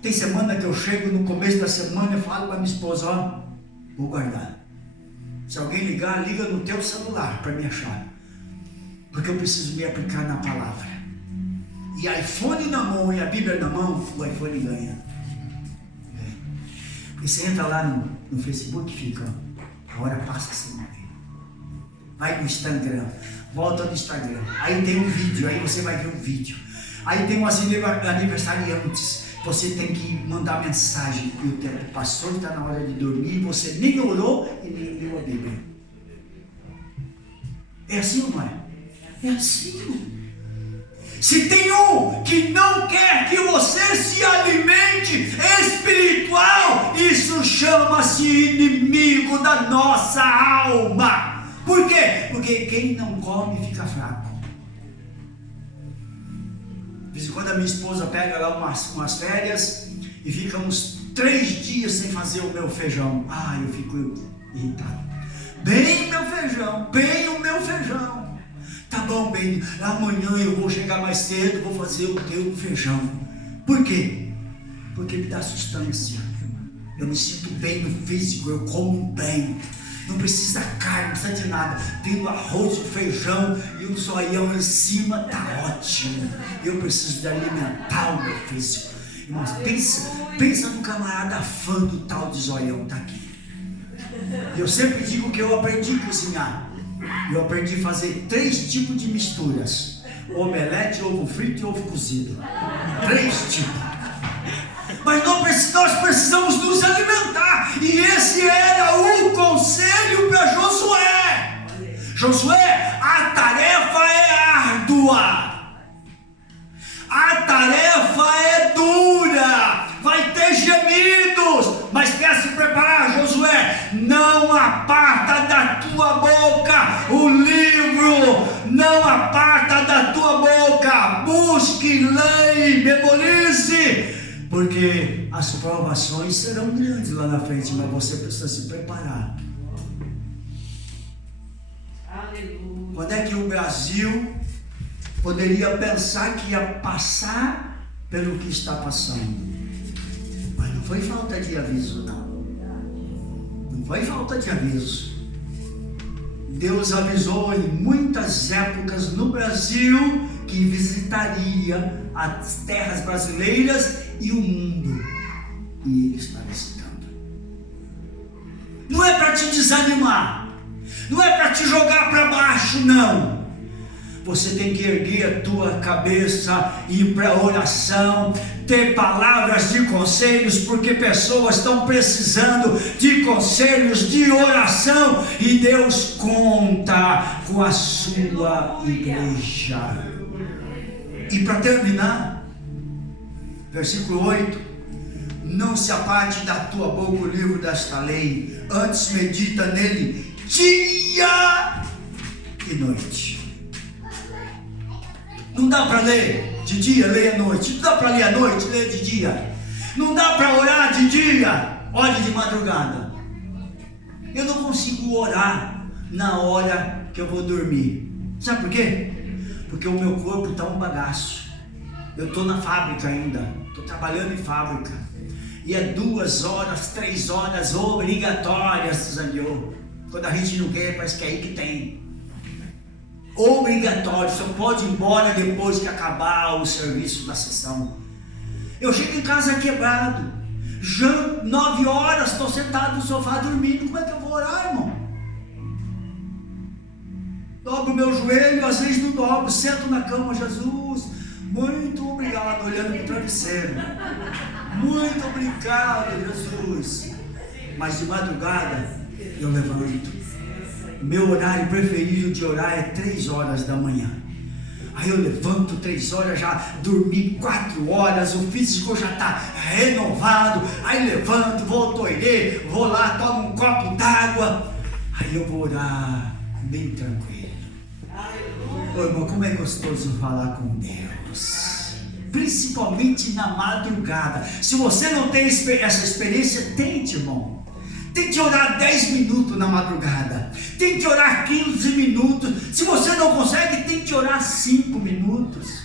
Tem semana que eu chego no começo da semana e falo para minha esposa, vou guardar. Se alguém ligar, liga no teu celular para me achar. Porque eu preciso me aplicar na palavra. E iPhone na mão e a Bíblia na mão, o iPhone ganha. E você entra lá no Facebook e fica, a hora passa sem ver. Vai no Instagram, volta no Instagram. Aí tem um vídeo, aí você vai ver um vídeo. Aí tem umas aniversariantes. Você tem que mandar mensagem. E o tempo passou, está na hora de dormir. Você nem orou e nem leu a Bíblia. É assim ou não é? É assim. Se tem um que não quer que você se alimente espiritual, isso chama-se inimigo da nossa alma. Por quê? Porque quem não come fica fraco. De vez em quando a minha esposa pega lá umas férias e fica uns 3 dias sem fazer o meu feijão. Eu fico irritado. Bem o meu feijão. Tá bom, bem, amanhã eu vou chegar mais cedo, vou fazer o teu feijão. Por quê? Porque me dá sustância. Eu me sinto bem no físico, eu como bem. Não precisa carne, não precisa de nada. Tem o arroz, o feijão e o zoião em cima, tá ótimo. Eu preciso de alimentar o meu físico. Irmãos, pensa no camarada fã do tal de zoião, tá aqui. Eu sempre digo que eu aprendi a cozinhar. Eu aprendi a fazer 3 tipos de misturas: omelete, ovo frito e ovo cozido. 3 tipos. Mas nós precisamos nos alimentar. E esse era o conselho para Josué. Josué, a tarefa é árdua. A tarefa é dura. Vai ter gemidos. Mas quer se preparar, Josué? Não aparta da tua boca o livro. Não aparta da tua boca. Busque, leia, memorize. Porque as provações serão grandes lá na frente, mas você precisa se preparar. Aleluia. Quando é que o Brasil poderia pensar que ia passar pelo que está passando? Mas não foi falta de aviso, não. Não foi falta de aviso. Deus avisou em muitas épocas no Brasil que visitaria as terras brasileiras e o mundo. E Ele está visitando. Não é para te desanimar. Não é para te jogar para baixo, não. Você tem que erguer a tua cabeça e ir para a oração, ter palavras de conselhos, porque pessoas estão precisando de conselhos, de oração, e Deus conta com a sua igreja. E para terminar, versículo 8: não se aparte da tua boca o livro desta lei, antes medita nele dia e noite. Não dá para ler de dia, leia à noite. Não dá para ler à noite, leia de dia. Não dá para orar de dia, ore de madrugada. Eu não consigo orar na hora que eu vou dormir. Sabe por quê? Porque o meu corpo está um bagaço. Eu estou na fábrica ainda, estou trabalhando em fábrica. E é 2 horas, 3 horas obrigatórias, Zanio. Quando a gente não quer, parece que é aí que tem. Obrigatório, só pode ir embora depois que acabar o serviço da sessão. Eu chego em casa quebrado, já 9 horas, estou sentado no sofá dormindo. Como é que eu vou orar, irmão? Dobro meu joelho, às vezes não dobro, sento na cama, Jesus, muito obrigado, olhando para o travesseiro. Muito obrigado, Jesus. Mas de madrugada eu levanto. Meu horário preferido de orar é 3 horas da manhã. Aí eu levanto 3 horas, já dormi 4 horas, o físico já está renovado. Aí levanto, vou ao toalê, vou lá, tomo um copo d'água. Aí eu vou orar bem tranquilo. Ô, irmão, como é gostoso falar com Deus, principalmente na madrugada. Se você não tem essa experiência, tente, irmão. Tente orar 10 minutos na madrugada. Tente orar 15 minutos. Se você não consegue, tente orar 5 minutos.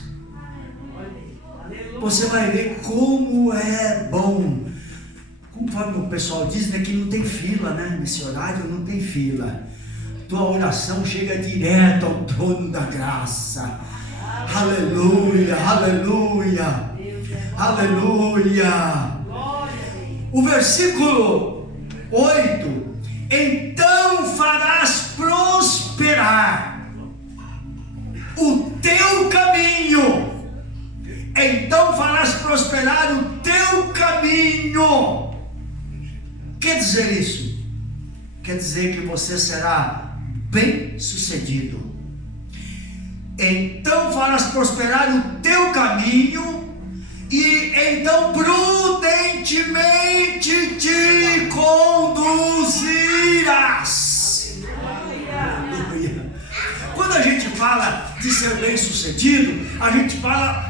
Você vai ver como é bom. Conforme o pessoal diz, né, que não tem fila, né? Nesse horário não tem fila. Tua oração chega direto ao trono da graça. Aleluia, aleluia, aleluia. O versículo 8: então farás prosperar o teu caminho. Então farás prosperar o teu caminho. Quer dizer isso? Quer dizer que você será bem sucedido. Então farás prosperar o teu caminho, e então prudentemente te conduzirás. Aleluia. Quando a gente fala de ser bem sucedido, a gente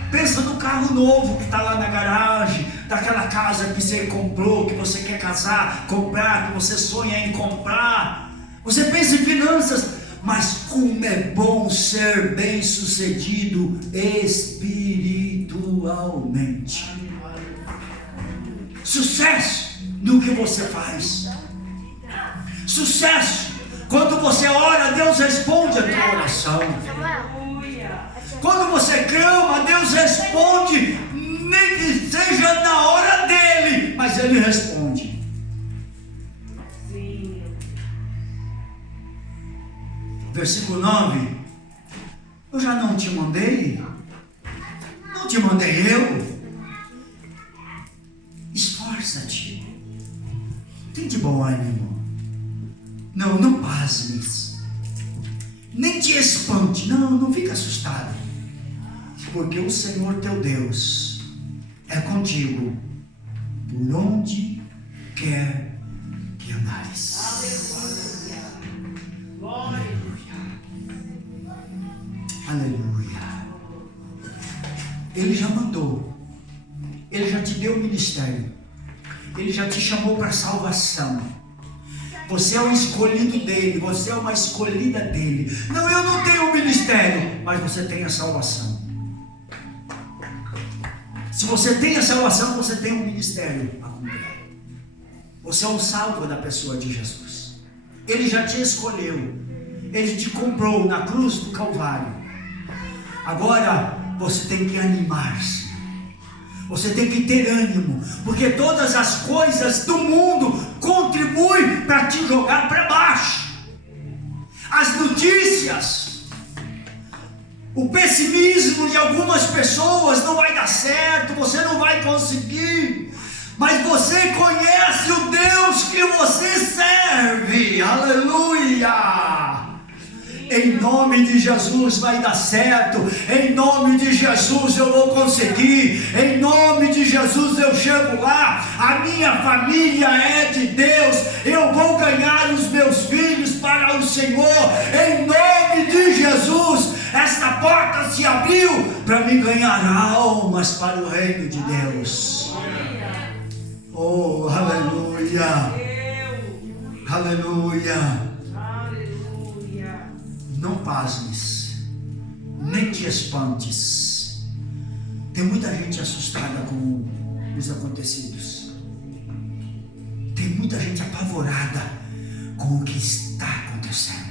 pensa no carro novo que está lá na garagem, daquela casa que você comprou, que você quer casar, comprar, que você sonha em comprar. Você pensa em finanças. Mas como é bom ser bem sucedido espiritualmente. Sucesso no que você faz. Sucesso quando você ora, Deus responde a tua oração. Quando você clama, Deus responde, nem que seja na hora dele, mas Ele responde. Versículo 9: eu já não te mandei? Não te mandei eu? Esforça-te, tem de bom ânimo, não pasmes, nem te espante, não fique assustado, porque o Senhor teu Deus é contigo por onde quer que andares. Aleluia. Aleluia. Ele já mandou. Ele já te deu o ministério. Ele já te chamou para salvação. Você é um escolhido dele. Você é uma escolhida dele. Não, eu não tenho o ministério, mas você tem a salvação. Se você tem a salvação, você tem um ministério a cumprir. Você é um salvo da pessoa de Jesus. Ele já te escolheu. Ele te comprou na cruz do Calvário. Agora você tem que animar-se. Você tem que ter ânimo, porque todas as coisas do mundo contribuem para te jogar para baixo. As notícias, o pessimismo de algumas pessoas, não vai dar certo, você não vai conseguir. Mas você conhece o Deus que você serve. Aleluia. Em nome de Jesus vai dar certo. Em nome de Jesus eu vou conseguir. Em nome de Jesus eu chego lá. A minha família é de Deus. Eu vou ganhar os meus filhos para o Senhor. Em nome nome de Jesus, esta porta se abriu para me ganhar almas para o reino de Deus. Oh, aleluia. Aleluia. Não pasmes, nem te espantes. Tem muita gente assustada com os acontecidos. Tem muita gente apavorada com o que está acontecendo.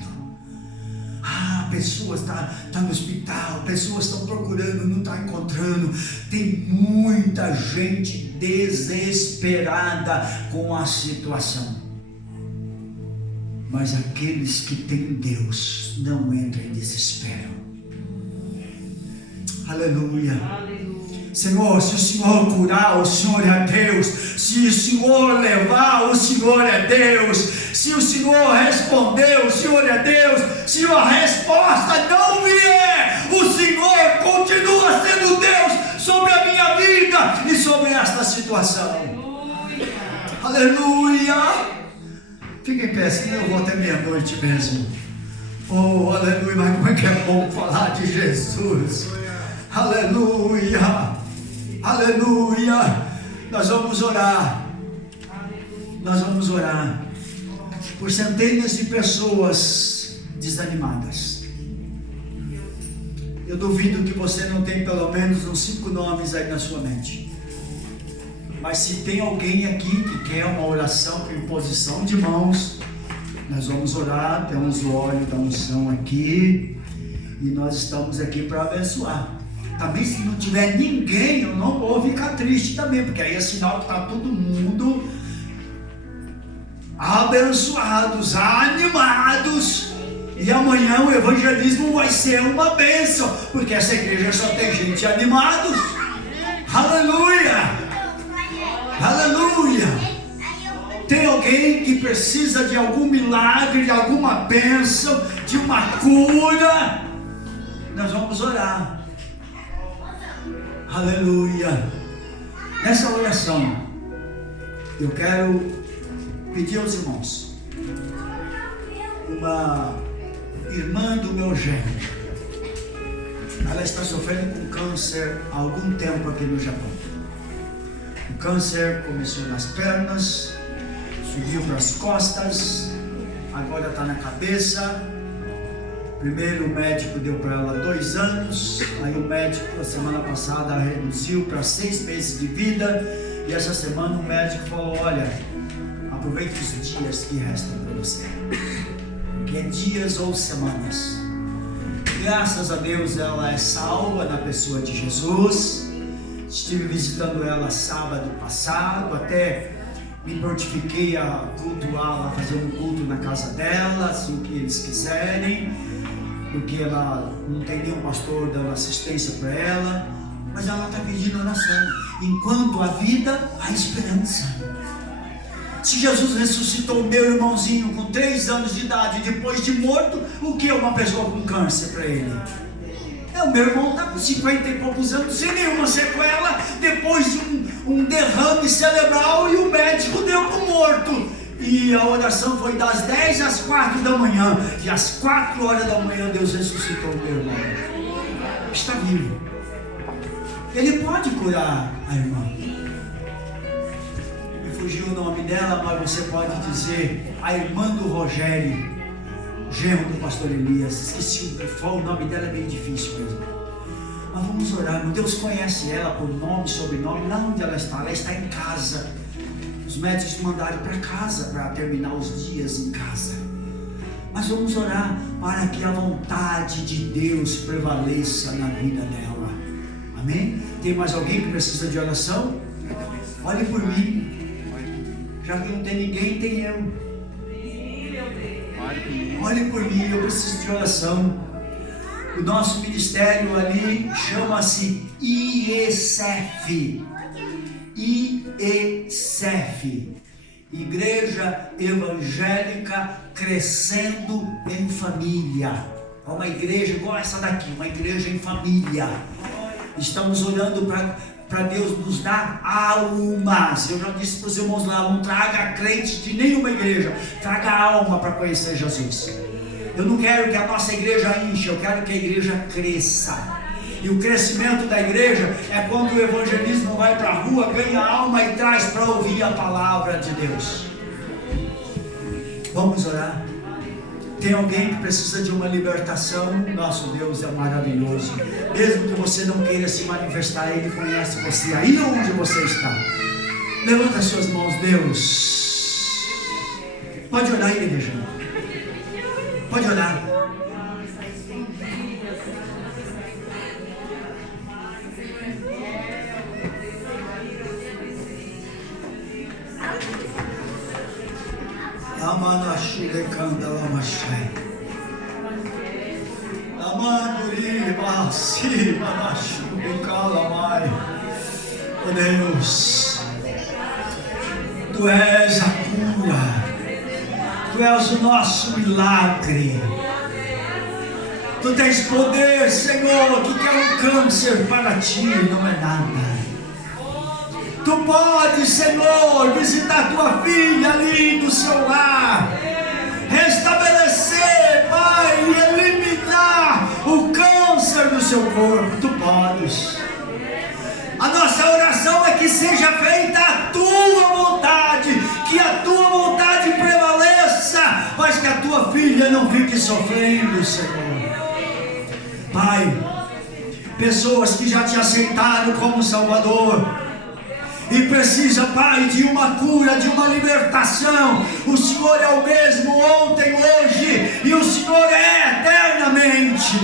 Pessoas estão no hospital, pessoas estão procurando, não estão encontrando. Tem muita gente desesperada com a situação. Mas aqueles que têm Deus não entram em desespero. Aleluia. Senhor, se o Senhor curar, o Senhor é Deus. Se o Senhor levar, o Senhor é Deus. Se o Senhor responder, o Senhor é Deus. Se a resposta não vier, o Senhor continua sendo Deus sobre a minha vida e sobre esta situação. Aleluia. Fique em pé, senão eu vou até meia-noite mesmo. Oh, aleluia. Mas como é que é bom falar de Jesus. Aleluia. Aleluia. Nós vamos orar. Nós vamos orar por centenas de pessoas desanimadas. Eu duvido que você não tem pelo menos uns 5 nomes aí na sua mente. Mas se tem alguém aqui que quer uma oração com imposição de mãos, nós vamos orar. Temos o óleo da unção aqui e nós estamos aqui para abençoar. Também se não tiver ninguém, eu não vou ficar triste também, porque aí é sinal que está todo mundo abençoados, animados, e amanhã o evangelismo vai ser uma bênção, porque essa igreja só tem gente animados. Aleluia. Aleluia. Tem alguém que precisa de algum milagre, de alguma bênção, de uma cura? Nós vamos orar. Aleluia. Nessa oração eu quero pedir aos irmãos, uma irmã do meu gênero, ela está sofrendo com câncer há algum tempo aqui no Japão. O câncer começou nas pernas, subiu para as costas, agora está na cabeça. Primeiro o médico deu para ela 2 anos, aí o médico a semana passada reduziu para 6 meses de vida, e essa semana o médico falou: olha, aproveite os dias que restam para você, que é dias ou semanas. Graças a Deus ela é salva na pessoa de Jesus. Estive visitando ela sábado passado, até me prontifiquei a cultuá-la, a fazer um culto na casa dela, assim que eles quiserem, porque ela não tem nenhum pastor dando assistência para ela, mas ela está pedindo oração. Enquanto há vida, há esperança. Se Jesus ressuscitou meu irmãozinho com 3 anos de idade, depois de morto, o que é uma pessoa com câncer para ele? O meu irmão está com 50 e poucos anos, sem nenhuma sequela, depois de um derrame cerebral, e o médico deu para o morto. E a oração foi das 10 às 4 da manhã, e às 4 horas da manhã Deus ressuscitou o meu irmão. Está vivo. Ele pode curar a irmã. Me fugiu o nome dela, mas você pode dizer a irmã do Rogério, genro do pastor Elias. Esqueci o nome dela, é bem difícil mesmo. Mas vamos orar. Deus conhece ela por nome, sobrenome. Lá onde ela está em casa. Os médicos mandaram para casa para terminar os dias em casa. Mas vamos orar para que a vontade de Deus prevaleça na vida dela. Amém? Tem mais alguém que precisa de oração? Olhe por mim. Já que não tem ninguém, tem eu. Olhe por mim, eu preciso de oração. O nosso ministério ali chama-se IECF. IECF, Igreja Evangélica Crescendo em Família. É uma igreja igual essa daqui, uma igreja em família. Estamos orando para Deus nos dar almas. Eu já disse para os irmãos lá: não traga crente de nenhuma igreja, traga alma para conhecer Jesus. Eu não quero que a nossa igreja enche, eu quero que a igreja cresça. E o crescimento da igreja é quando o evangelismo vai para a rua, ganha alma e traz para ouvir a palavra de Deus. Vamos orar. Tem alguém que precisa de uma libertação? Nosso Deus é maravilhoso. Mesmo que você não queira se manifestar, Ele conhece você aí onde você está. Levanta as suas mãos, Deus. Pode orar, igreja. Pode orar. Amanashude candala machai. Amanuri basi manashude calamai. Oh Deus, Tu és a cura, Tu és o nosso milagre. Tu tens poder, Senhor. Tu que é um câncer para Ti não é nada. Tu podes, Senhor, visitar tua filha ali no seu lar, restabelecer, Pai, e eliminar o câncer do seu corpo. Tu podes. A nossa oração é que seja feita a tua vontade, que a tua vontade prevaleça, mas que a tua filha não fique sofrendo, Senhor. Pai, pessoas que já te aceitaram como Salvador e precisa, Pai, de uma cura, de uma libertação. O Senhor é o mesmo ontem, hoje, e o Senhor é eternamente.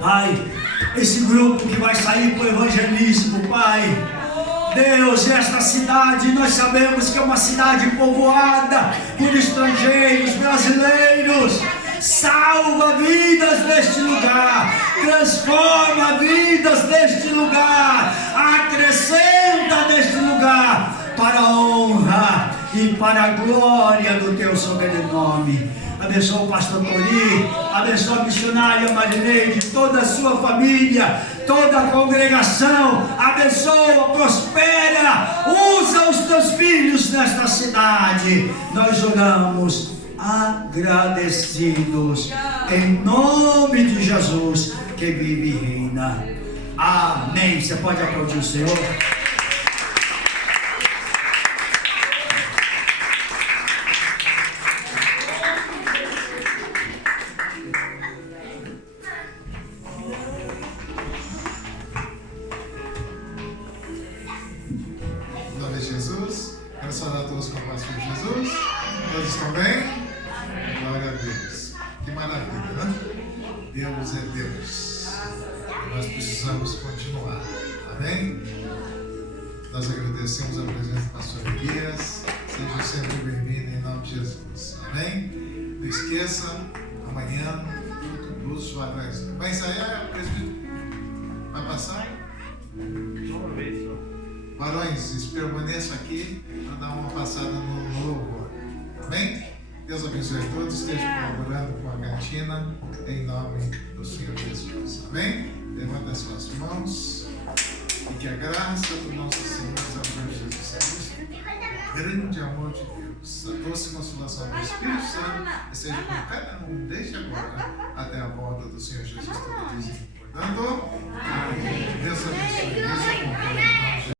Pai, esse grupo que vai sair para o evangelismo, Pai, Deus, esta cidade, nós sabemos que é uma cidade povoada por estrangeiros, brasileiros. Salva vidas neste lugar, transforma vidas neste lugar, acrescenta neste lugar, para a honra e para a glória do Teu sobrenome. Abençoa o pastor Tori, abençoa a missionária Marineide, toda a sua família, toda a congregação, abençoa, prospera, usa os Teus filhos nesta cidade. Nós oramos agradecidos, em nome de Jesus, que vive e reina. Amém. Você pode aplaudir o Senhor? Em nome de Jesus, quero saudar a todos com a paz de Jesus. Todos estão bem? Glória a Deus. Que maravilha, né? Deus é Deus. Nós precisamos continuar. Amém? Nós agradecemos a presença do pastor Elias. Seja sempre bem-vindo em nome de Jesus. Amém? Não esqueça, amanhã, culto dos varões. Vai ensaiar, presbítero? Vai passar? Uma vez só. Varões, permaneçam aqui para dar uma passada no louvor. Amém? Deus abençoe a todos, esteja colaborando com a cantina, em nome do Senhor Jesus. Amém? Levanta as suas mãos e que a graça do nosso Senhor Jesus Cristo, grande amor de Deus, a doce consolação do Espírito Santo, esteja com cada um desde agora até a volta do Senhor Jesus. Portanto, amém. Deus abençoe. Deus acompanhe.